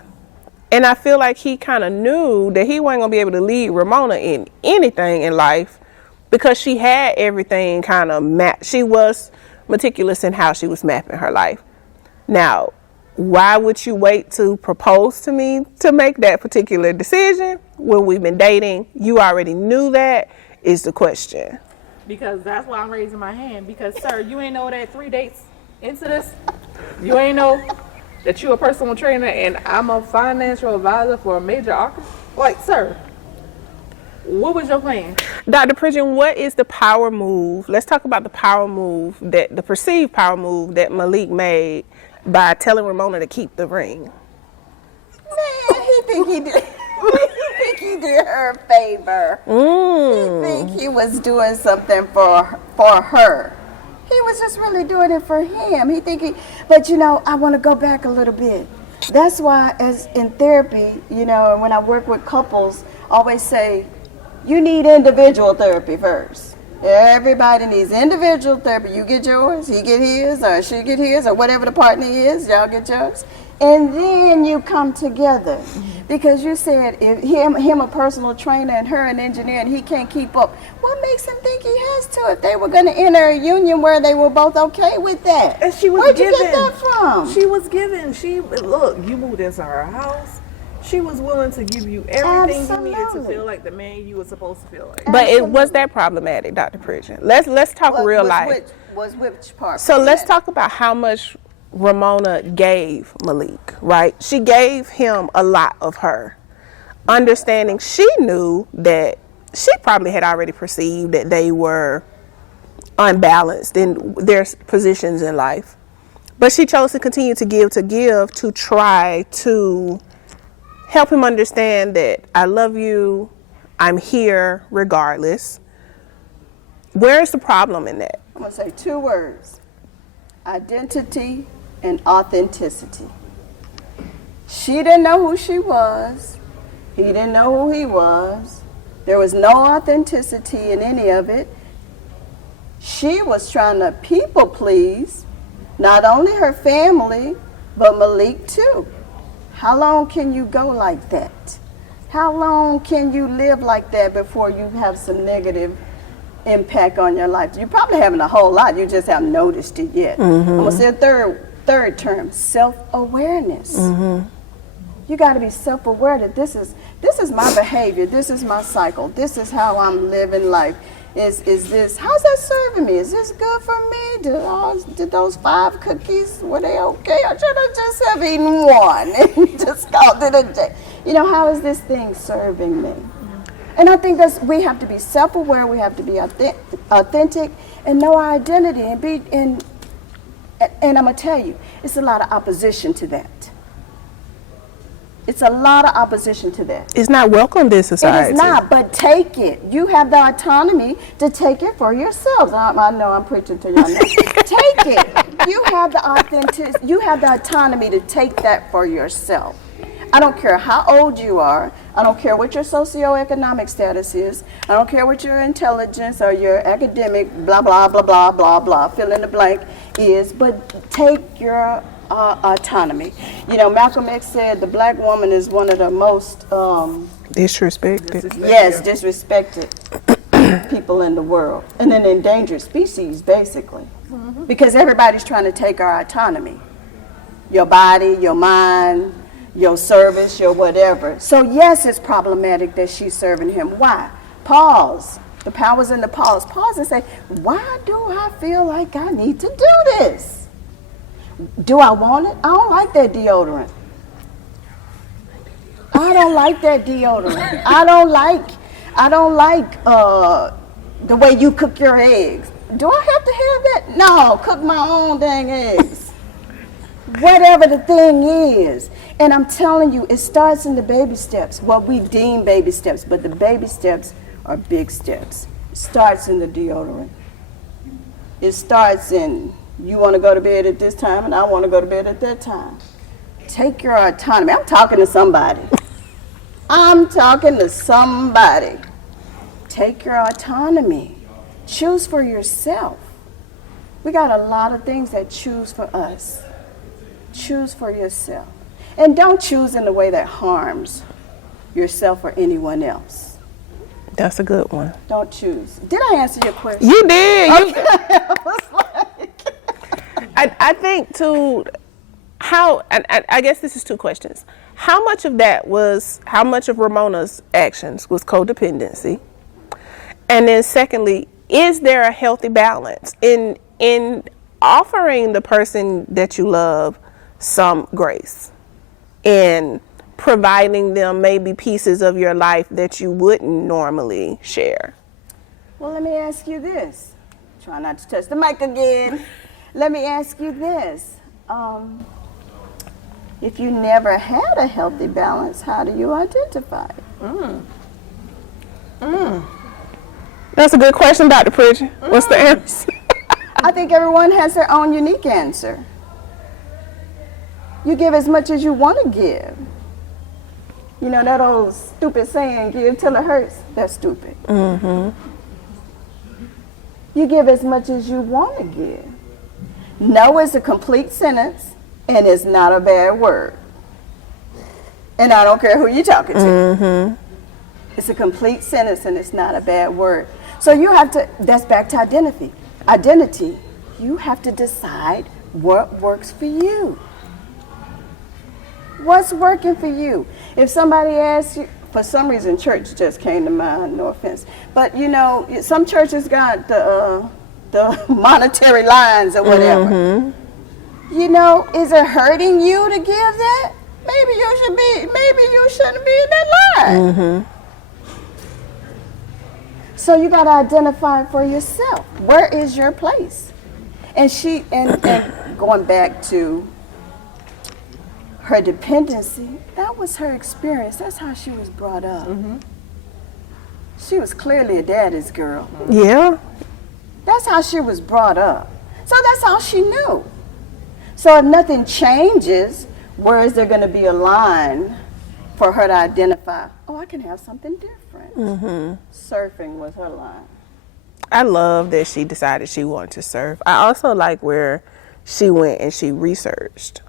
And I feel like he kind of knew that he wasn't going to be able to lead Ramona in anything in life because she had everything kind of mapped. She was meticulous in how she was mapping her life. Now, why would you wait to propose to me to make that particular decision when we've been dating? You already knew that is the question. Because that's why I'm raising my hand. Because, sir, you ain't know that 3 dates into this? You ain't know that you a personal trainer and I'm a financial advisor for a major artist? Like, sir, what was your plan? Dr. Pridgen, what is the power move? Let's talk about the power move, that the perceived power move that Malik made by telling Ramona to keep the ring. Man, he think he did. He think he did her a favor. He think he was doing something for her. He was just really doing it for him. He think he, but you know, I want to go back a little bit. That's why, as in therapy, you know, when I work with couples, I always say, you need individual therapy first. Everybody needs individual therapy. You get yours, he get his, or she get his, or whatever the partner is, y'all get yours. And then you come together. Because you said if him a personal trainer and her an engineer and he can't keep up, what makes him think he has to? If they were going to enter a union where they were both okay with that. And she was Where'd given. you get that from? She was given. Look, you moved into her house. She was willing to give you everything you needed to Absolutely. feel like the man you were supposed to feel like. But it was that problematic, Dr. Pridgen. Let's talk real life. Which part? So let's talk about how much Ramona gave Malik, right? She gave him a lot of her. Understanding she knew that she probably had already perceived that they were unbalanced in their positions in life. But she chose to continue to give to try to help him understand that I love you, I'm here regardless. Where's the problem in that? I'm going to say 2 words. Identity and authenticity. She didn't know who she was. He didn't know who he was. There was no authenticity in any of it. She was trying to people please, not only her family, but Malik too. How long can you go like that? How long can you live like that before you have some negative impact on your life? You're probably having a whole lot, you just haven't noticed it yet. I'm gonna say a third term, self-awareness. You got to be self-aware that this is my behavior, this is my cycle, this is how I'm living life. Is this, how's that serving me? Is this good for me? Did those 5 cookies, were they okay? Or should I just have eaten one and just called it a day? You know, how is this thing serving me? And I think we have to be self-aware, we have to be authentic and know our identity and I'm gonna tell you, it's a lot of opposition to that. It's a lot of opposition to that. It's not welcomed in society. It is not, but take it. You have the autonomy to take it for yourselves. I know I'm preaching to y'all now. Take it. You have the autonomy to take that for yourself. I don't care how old you are. I don't care what your socioeconomic status is. I don't care what your intelligence or your academic blah, blah, blah, blah, blah, blah, fill in the blank is, but take your autonomy. You know, Malcolm X said the black woman is one of the most Disrespected. yes, disrespected. people in the world, and an endangered species, basically, because everybody's trying to take our autonomy, your body, your mind, your service, your whatever. So yes, it's problematic that she's serving him. Why? Pause. The power's in the pause. Pause and say, why do I feel like I need to do this? Do I want it? I don't like that deodorant. I don't like that deodorant. I don't like the way you cook your eggs. Do I have to have that? No, cook my own dang eggs. Whatever the thing is. And I'm telling you, it starts in the baby steps, what we deem baby steps, but the baby steps are big steps. It starts in the deodorant. It starts in, you want to go to bed at this time and I want to go to bed at that time. Take your autonomy. I'm talking to somebody. I'm talking to somebody. Take your autonomy. Choose for yourself. We got a lot of things that choose for us. Choose for yourself. And don't choose in a way that harms yourself or anyone else. That's a good one. Don't choose. Did I answer your question? You did. Okay. I think too, I guess this is two questions. How much of Ramona's actions was codependency? And then secondly, is there a healthy balance in offering the person that you love some grace, in providing them maybe pieces of your life that you wouldn't normally share? Well, let me ask you this. Try not to touch the mic again. Let me ask you this. If you never had a healthy balance, how do you identify it? That's a good question, Dr. Pridgen. What's the answer? I think everyone has their own unique answer. You give as much as you want to give. You know that old stupid saying, give till it hurts? That's stupid. You give as much as you want to give. No is a complete sentence, and it's not a bad word. And I don't care who you're talking to. It's a complete sentence, and it's not a bad word. So you have to, that's back to identity. Identity, you have to decide what works for you. What's working for you? If somebody asks you, for some reason church just came to mind, no offense, but you know, some churches got the monetary lines or whatever. You know, is it hurting you to give that? Maybe you shouldn't be in that line. So you got to identify for yourself. Where is your place? And and going back to her dependency, that was her experience. That's how she was brought up. She was clearly a daddy's girl. Yeah. That's how she was brought up. So that's all she knew. So if nothing changes, where is there going to be a line for her to identify, oh, I can have something different? Surfing was her line. I love that she decided she wanted to surf. I also like where she went and she researched.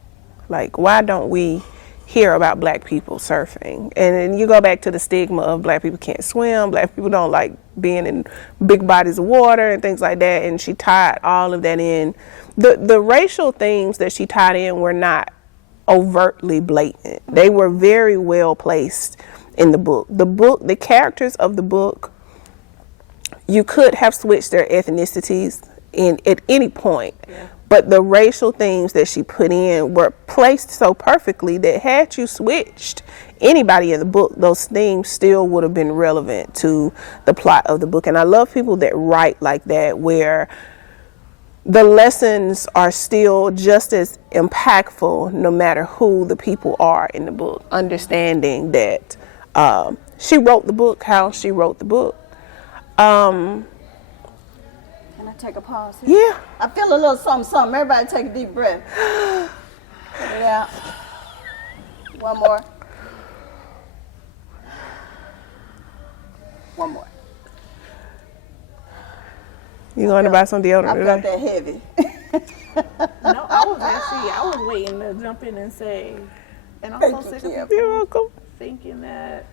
Like, why don't we hear about black people surfing? And then you go back to the stigma of black people can't swim, black people don't like being in big bodies of water and things like that. And she tied all of that in. The racial themes that she tied in were not overtly blatant. They were very well placed in the book. The characters of the book, you could have switched their ethnicities at any point. Yeah. But the racial themes that she put in were placed so perfectly that had you switched anybody in the book, those themes still would have been relevant to the plot of the book. And I love people that write like that, where the lessons are still just as impactful no matter who the people are in the book. Understanding that she wrote the book how she wrote the book. Can I take a pause here? Yeah. I feel a little something. Everybody take a deep breath. Yeah. One more. One more. You going to buy some deodorant I felt today? that heavy. No, I was waiting to jump in and say, and I'm so sick of people You're welcome. thinking that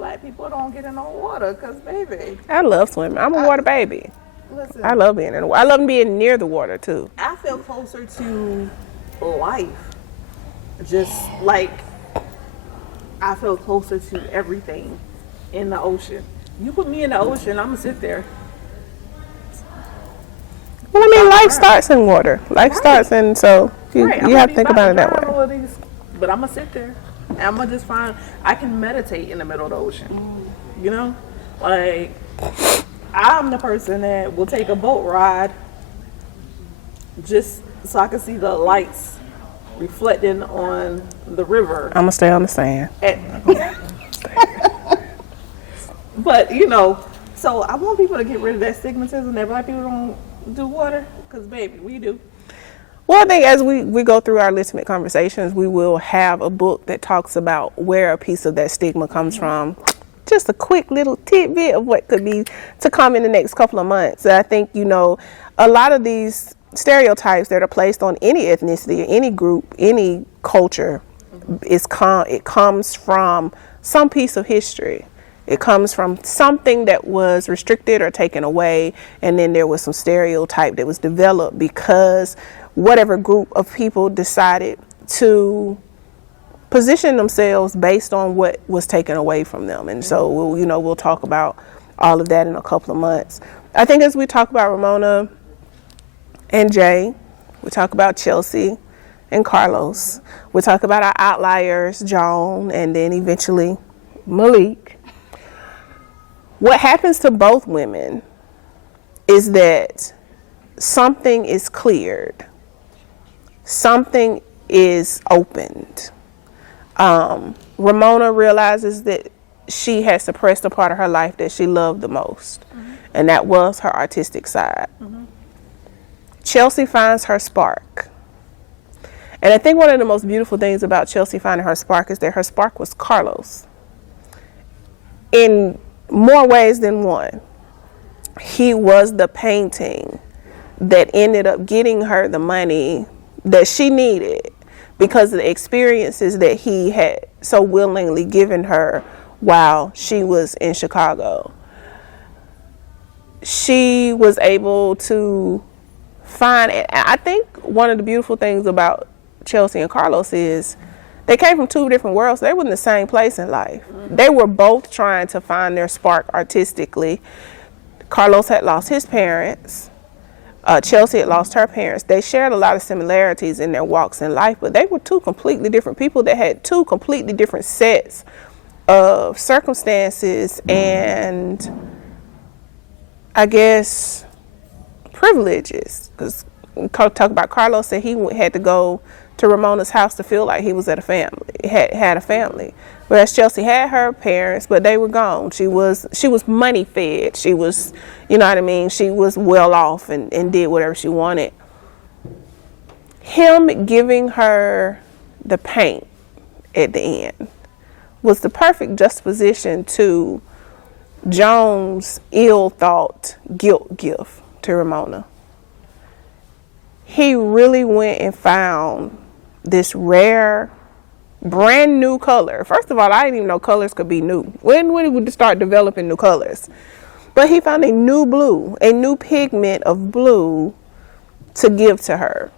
black people don't get in the water, cause baby, I love swimming. I'm a water baby. listen, I love being in the water. I love being near the water too. I feel closer to life. Just like I feel closer to everything in the ocean. You put me in the ocean, I'm gonna sit there. Well, I mean, life starts in water. Life starts in, so you have to think about it that way. But I'm gonna sit there and I'm gonna just find I can meditate in the middle of the ocean. You know, like I'm the person that will take a boat ride just so I can see the lights reflecting on the river. I'm gonna stay on the sand. But you know, so I want people to get rid of that stigmatism that black people don't do water, because baby, we do. Well, I think as we go through our Litimate Conversations, we will have a book that talks about where a piece of that stigma comes from. Just a quick little tidbit of what could be to come in the next couple of months. I think, you know, a lot of these stereotypes that are placed on any ethnicity, any group, any culture, it comes from some piece of history. It comes from something that was restricted or taken away, and then there was some stereotype that was developed because whatever group of people decided to position themselves based on what was taken away from them. And so we'll talk about all of that in a couple of months. I think as we talk about Ramona and Jay, we talk about Chelsea and Carlos, we talk about our outliers, Joan, and then eventually Malik. What happens to both women is that something is cleared, something is opened. Ramona realizes that she had suppressed a part of her life that she loved the most, and that was her artistic side. Chelsea finds her spark. And I think one of the most beautiful things about Chelsea finding her spark is that her spark was Carlos. In more ways than one. He was the painting that ended up getting her the money that she needed because of the experiences that he had so willingly given her while she was in Chicago. She was able to find it. I think one of the beautiful things about Chelsea and Carlos is they came from two different worlds. They were in the same place in life. They were both trying to find their spark artistically. Carlos had lost his parents. Chelsea had lost her parents. They shared a lot of similarities in their walks in life, but they were two completely different people that had two completely different sets of circumstances and, I guess, privileges. Because talk about Carlos said he had to go to Ramona's house to feel like he was at a family, had a family. Whereas Chelsea had her parents, but they were gone. She was money fed. She was, you know what I mean? She was well off and did whatever she wanted. Him giving her the paint at the end was the perfect juxtaposition to Joan's ill-thought guilt gift to Ramona. He really went and found this rare, brand new color. First of all, I didn't even know colors could be new. When did we start developing new colors? But he found a new blue, a new pigment of blue to give to her.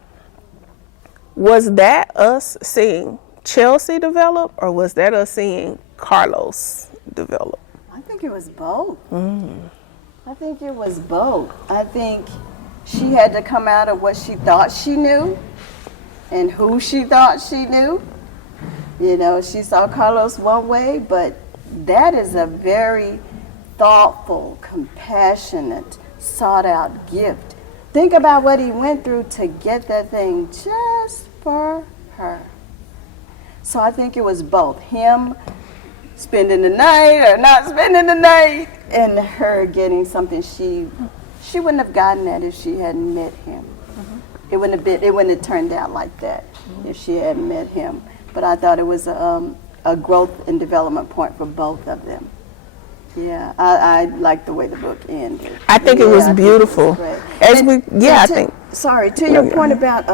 Was that us seeing Chelsea develop, or was that us seeing Carlos develop? I think it was both. I think it was both. I think she had to come out of what she thought she knew and who she thought she knew. You know, she saw Carlos one way, but that is a very thoughtful, compassionate, sought out gift. Think about what he went through to get that thing just for her. So I think it was both him spending the night or not spending the night and her getting something she wouldn't have gotten that if she hadn't met him. It wouldn't have turned out like that if she hadn't met him. But I thought it was a growth and development point for both of them. Yeah, I like the way the book ended. I think it was beautiful. Sorry, to your point about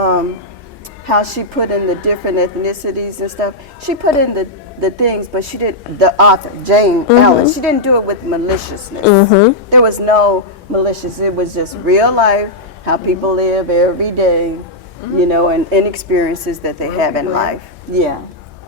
how she put in the different ethnicities and stuff, she put in the things, but she did, the author, Jane Allen, she didn't do it with maliciousness. There was no malicious. It was just real life, how people live every day, you know, and experiences that they have in life. Yeah.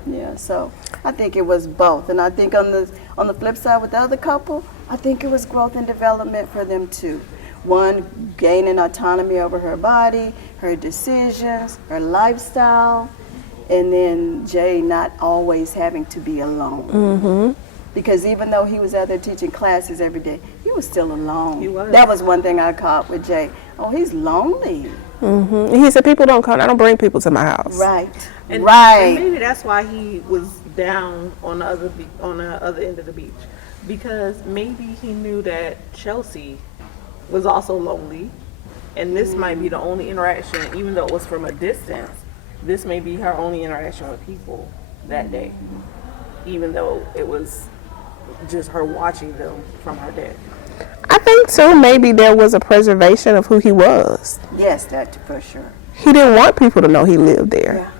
Yeah, so I think it was both. And I think on the flip side with the other couple, I think it was growth and development for them too. One, gaining autonomy over her body, her decisions, her lifestyle, and then Jay not always having to be alone. Because even though he was out there teaching classes every day, he was still alone. He was. That was one thing I caught with Jay. Oh, he's lonely. He said, people don't come. I don't bring people to my house. Right. And right. maybe that's why he was down on the other end of the beach, because maybe he knew that Chelsea was also lonely, and this might be the only interaction, even though it was from a distance. This may be her only interaction with people that day, even though it was just her watching them from her deck. I think too, maybe there was a preservation of who he was. Yes, that for sure. He didn't want people to know he lived there. Yeah.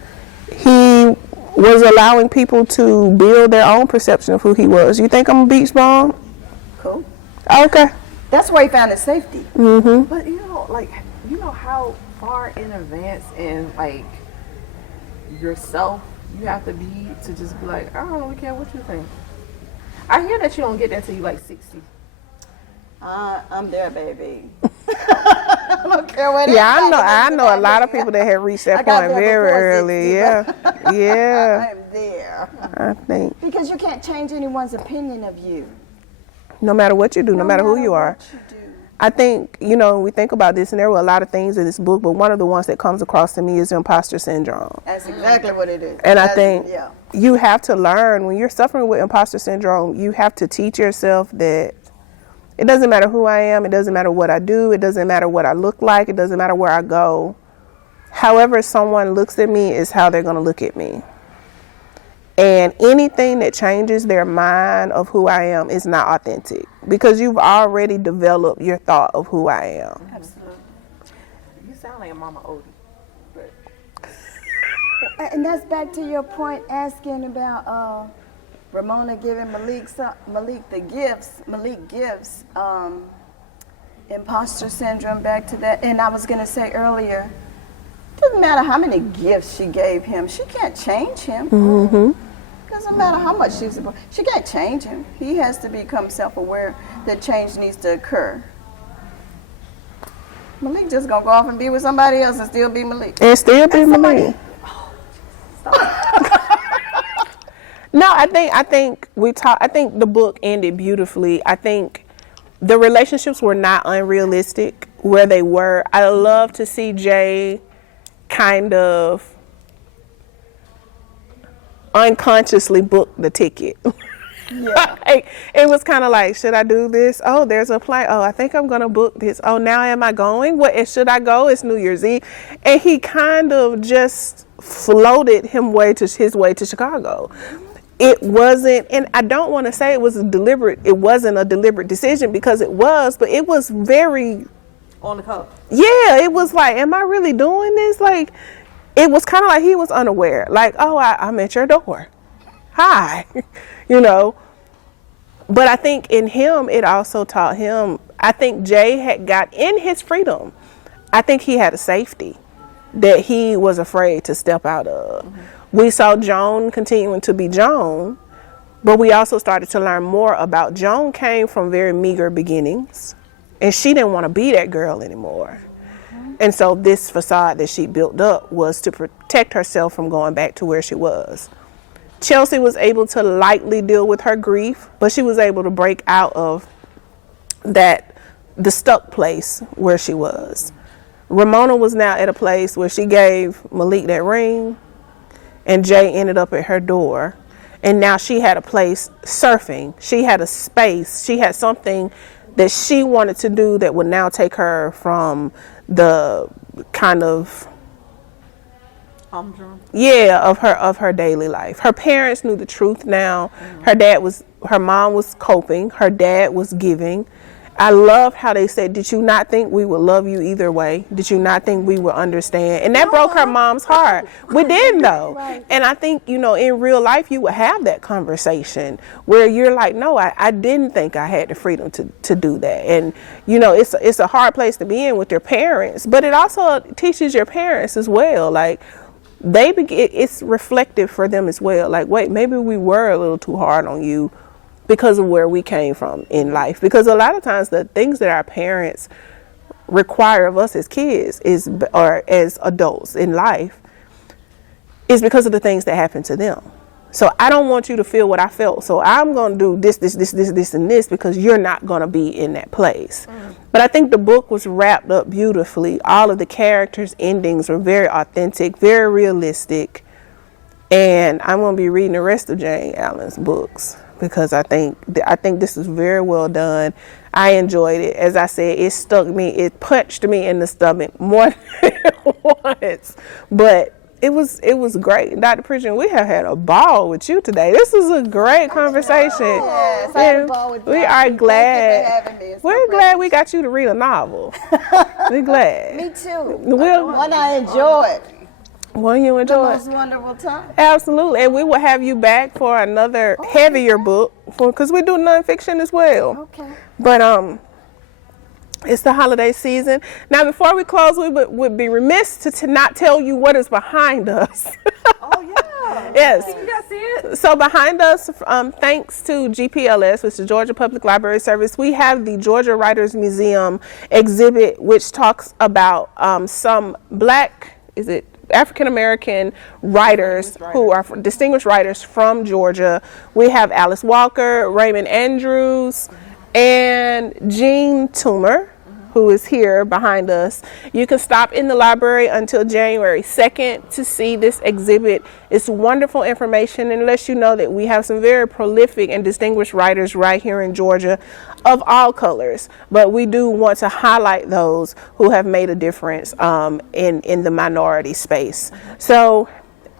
He was allowing people to build their own perception of who he was. You think I'm a beach bum? Cool. Okay. That's where he found his safety. But you know how far in advance in like yourself you have to be to just be like, I don't really care what you think. I hear that you don't get that till you like 60. I'm there, baby. I don't care what. Yeah, I know a lot of people that have reached that point very early. Yeah. I'm there. I think Because you can't change anyone's opinion of you. no matter what you do, no matter who you are. What you do. I think, we think about this, and there were a lot of things in this book, but one of the ones that comes across to me is imposter syndrome. That's exactly what it is. And I think yeah. you have to learn, when you're suffering with imposter syndrome, you have to teach yourself that it doesn't matter who I am, it doesn't matter what I do, it doesn't matter what I look like, it doesn't matter where I go. However someone looks at me is how they're going to look at me. And anything that changes their mind of who I am is not authentic, because you've already developed your thought of who I am. Absolutely. You sound like a Mama Odie. But And that's back to your point asking about Ramona giving Malik gives imposter syndrome back to that. And I was going to say earlier, doesn't matter how many gifts she gave him, she can't change him. Doesn't matter how much she can't change him. He has to become self-aware that change needs to occur. Malik just gonna go off and be with somebody else and still be Malik. And still be Malik. No, I think the book ended beautifully. I think the relationships were not unrealistic where they were. I love to see Jay kind of unconsciously book the ticket. Yeah. Like, it was kind of like, should I do this? Oh, there's a plane. Oh, I think I'm going to book this. Oh, now am I going? What, should I go? It's New Year's Eve. And he kind of just floated his way to Chicago. It wasn't, and I don't want to say it wasn't a deliberate decision, because it was, but it was very on the cuff. Yeah, it was like, am I really doing this? Like, it was kind of like he was unaware. Like, oh, I'm at your door. Hi. But I think in him, it also taught him, I think Jay had got in his freedom. I think he had a safety that he was afraid to step out of. We saw Joan continuing to be Joan, but we also started to learn more about Joan came from very meager beginnings, and she didn't want to be that girl anymore. And so this facade that she built up was to protect herself from going back to where she was. Chelsea was able to lightly deal with her grief, but she was able to break out of the stuck place where she was. Ramona was now at a place where she gave Malik that ring, and Jay ended up at her door. And now she had a place surfing. She had a space. She had something that she wanted to do that would now take her from the kind of of her daily life. Her parents knew the truth now. Her mom was coping. Her dad was giving. I love how they said, did you not think we would love you either way? Did you not think we would understand? And that broke her mom's heart. We didn't, though. Right. And I think, you know, in real life, you would have that conversation where you're like, no, I didn't think I had the freedom to do that. And, you know, it's a hard place to be in with your parents, but it also teaches your parents as well. Like, it's reflective for them as well. Like, wait, maybe we were a little too hard on you because of where we came from in life. Because a lot of times the things that our parents require of us as kids or as adults in life is because of the things that happened to them. So I don't want you to feel what I felt. So I'm going to do this, and this because you're not going to be in that place. But I think the book was wrapped up beautifully. All of the characters' endings were very authentic, very realistic. And I'm going to be reading the rest of Jane Allen's books, because I think this is very well done. I enjoyed it. As I said, it stuck me. It punched me in the stomach more than once. But it was great. Dr. Pridgen, we have had a ball with you today. This is a great conversation. Yes, I had a ball with we are glad. Thank you for having me. We're glad we got you to read a novel. We're glad. Me too. One I enjoyed. One you enjoyed. The most wonderful time. Absolutely. And we will have you back for another heavier book, because we do nonfiction as well. Okay. But it's the holiday season. Now, before we close, we would be remiss to not tell you what is behind us. Oh, yeah. Yes. You guys see it? So behind us, thanks to GPLS, which is Georgia Public Library Service, we have the Georgia Writers Museum exhibit, which talks about some African-American writers who are distinguished writers from Georgia. We have Alice Walker, Raymond Andrews, and Jean Toomer, who is here behind us. You can stop in the library until January 2nd to see this exhibit. It's wonderful information and lets you know that we have some very prolific and distinguished writers right here in Georgia of all colors. But we do want to highlight those who have made a difference in the minority space. So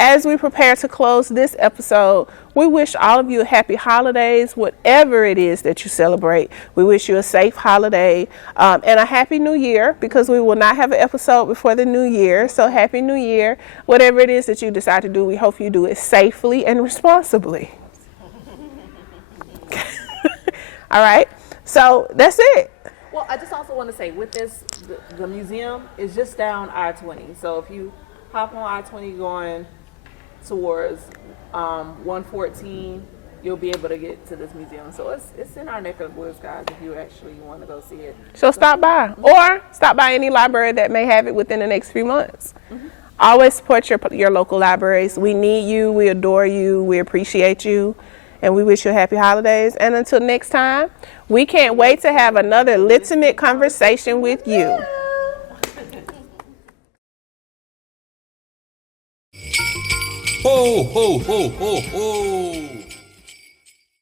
as we prepare to close this episode, we wish all of you a happy holidays, whatever it is that you celebrate. We wish you a safe holiday and a happy new year, because we will not have an episode before the new year. So happy new year. Whatever it is that you decide to do, we hope you do it safely and responsibly. All right. So that's it. Well, I just also want to say, with this, the museum is just down I-20. So if you hop on I-20 going towards 114, you'll be able to get to this museum. So it's in our neck of the woods, guys, if you actually want to go see it. So stop by, or stop by any library that may have it within the next few months. Always support your local libraries. We need you, we adore you, we appreciate you, and we wish you happy holidays. And until next time, we can't wait to have another Litimate Conversation with you. Ho, ho, ho, ho, ho.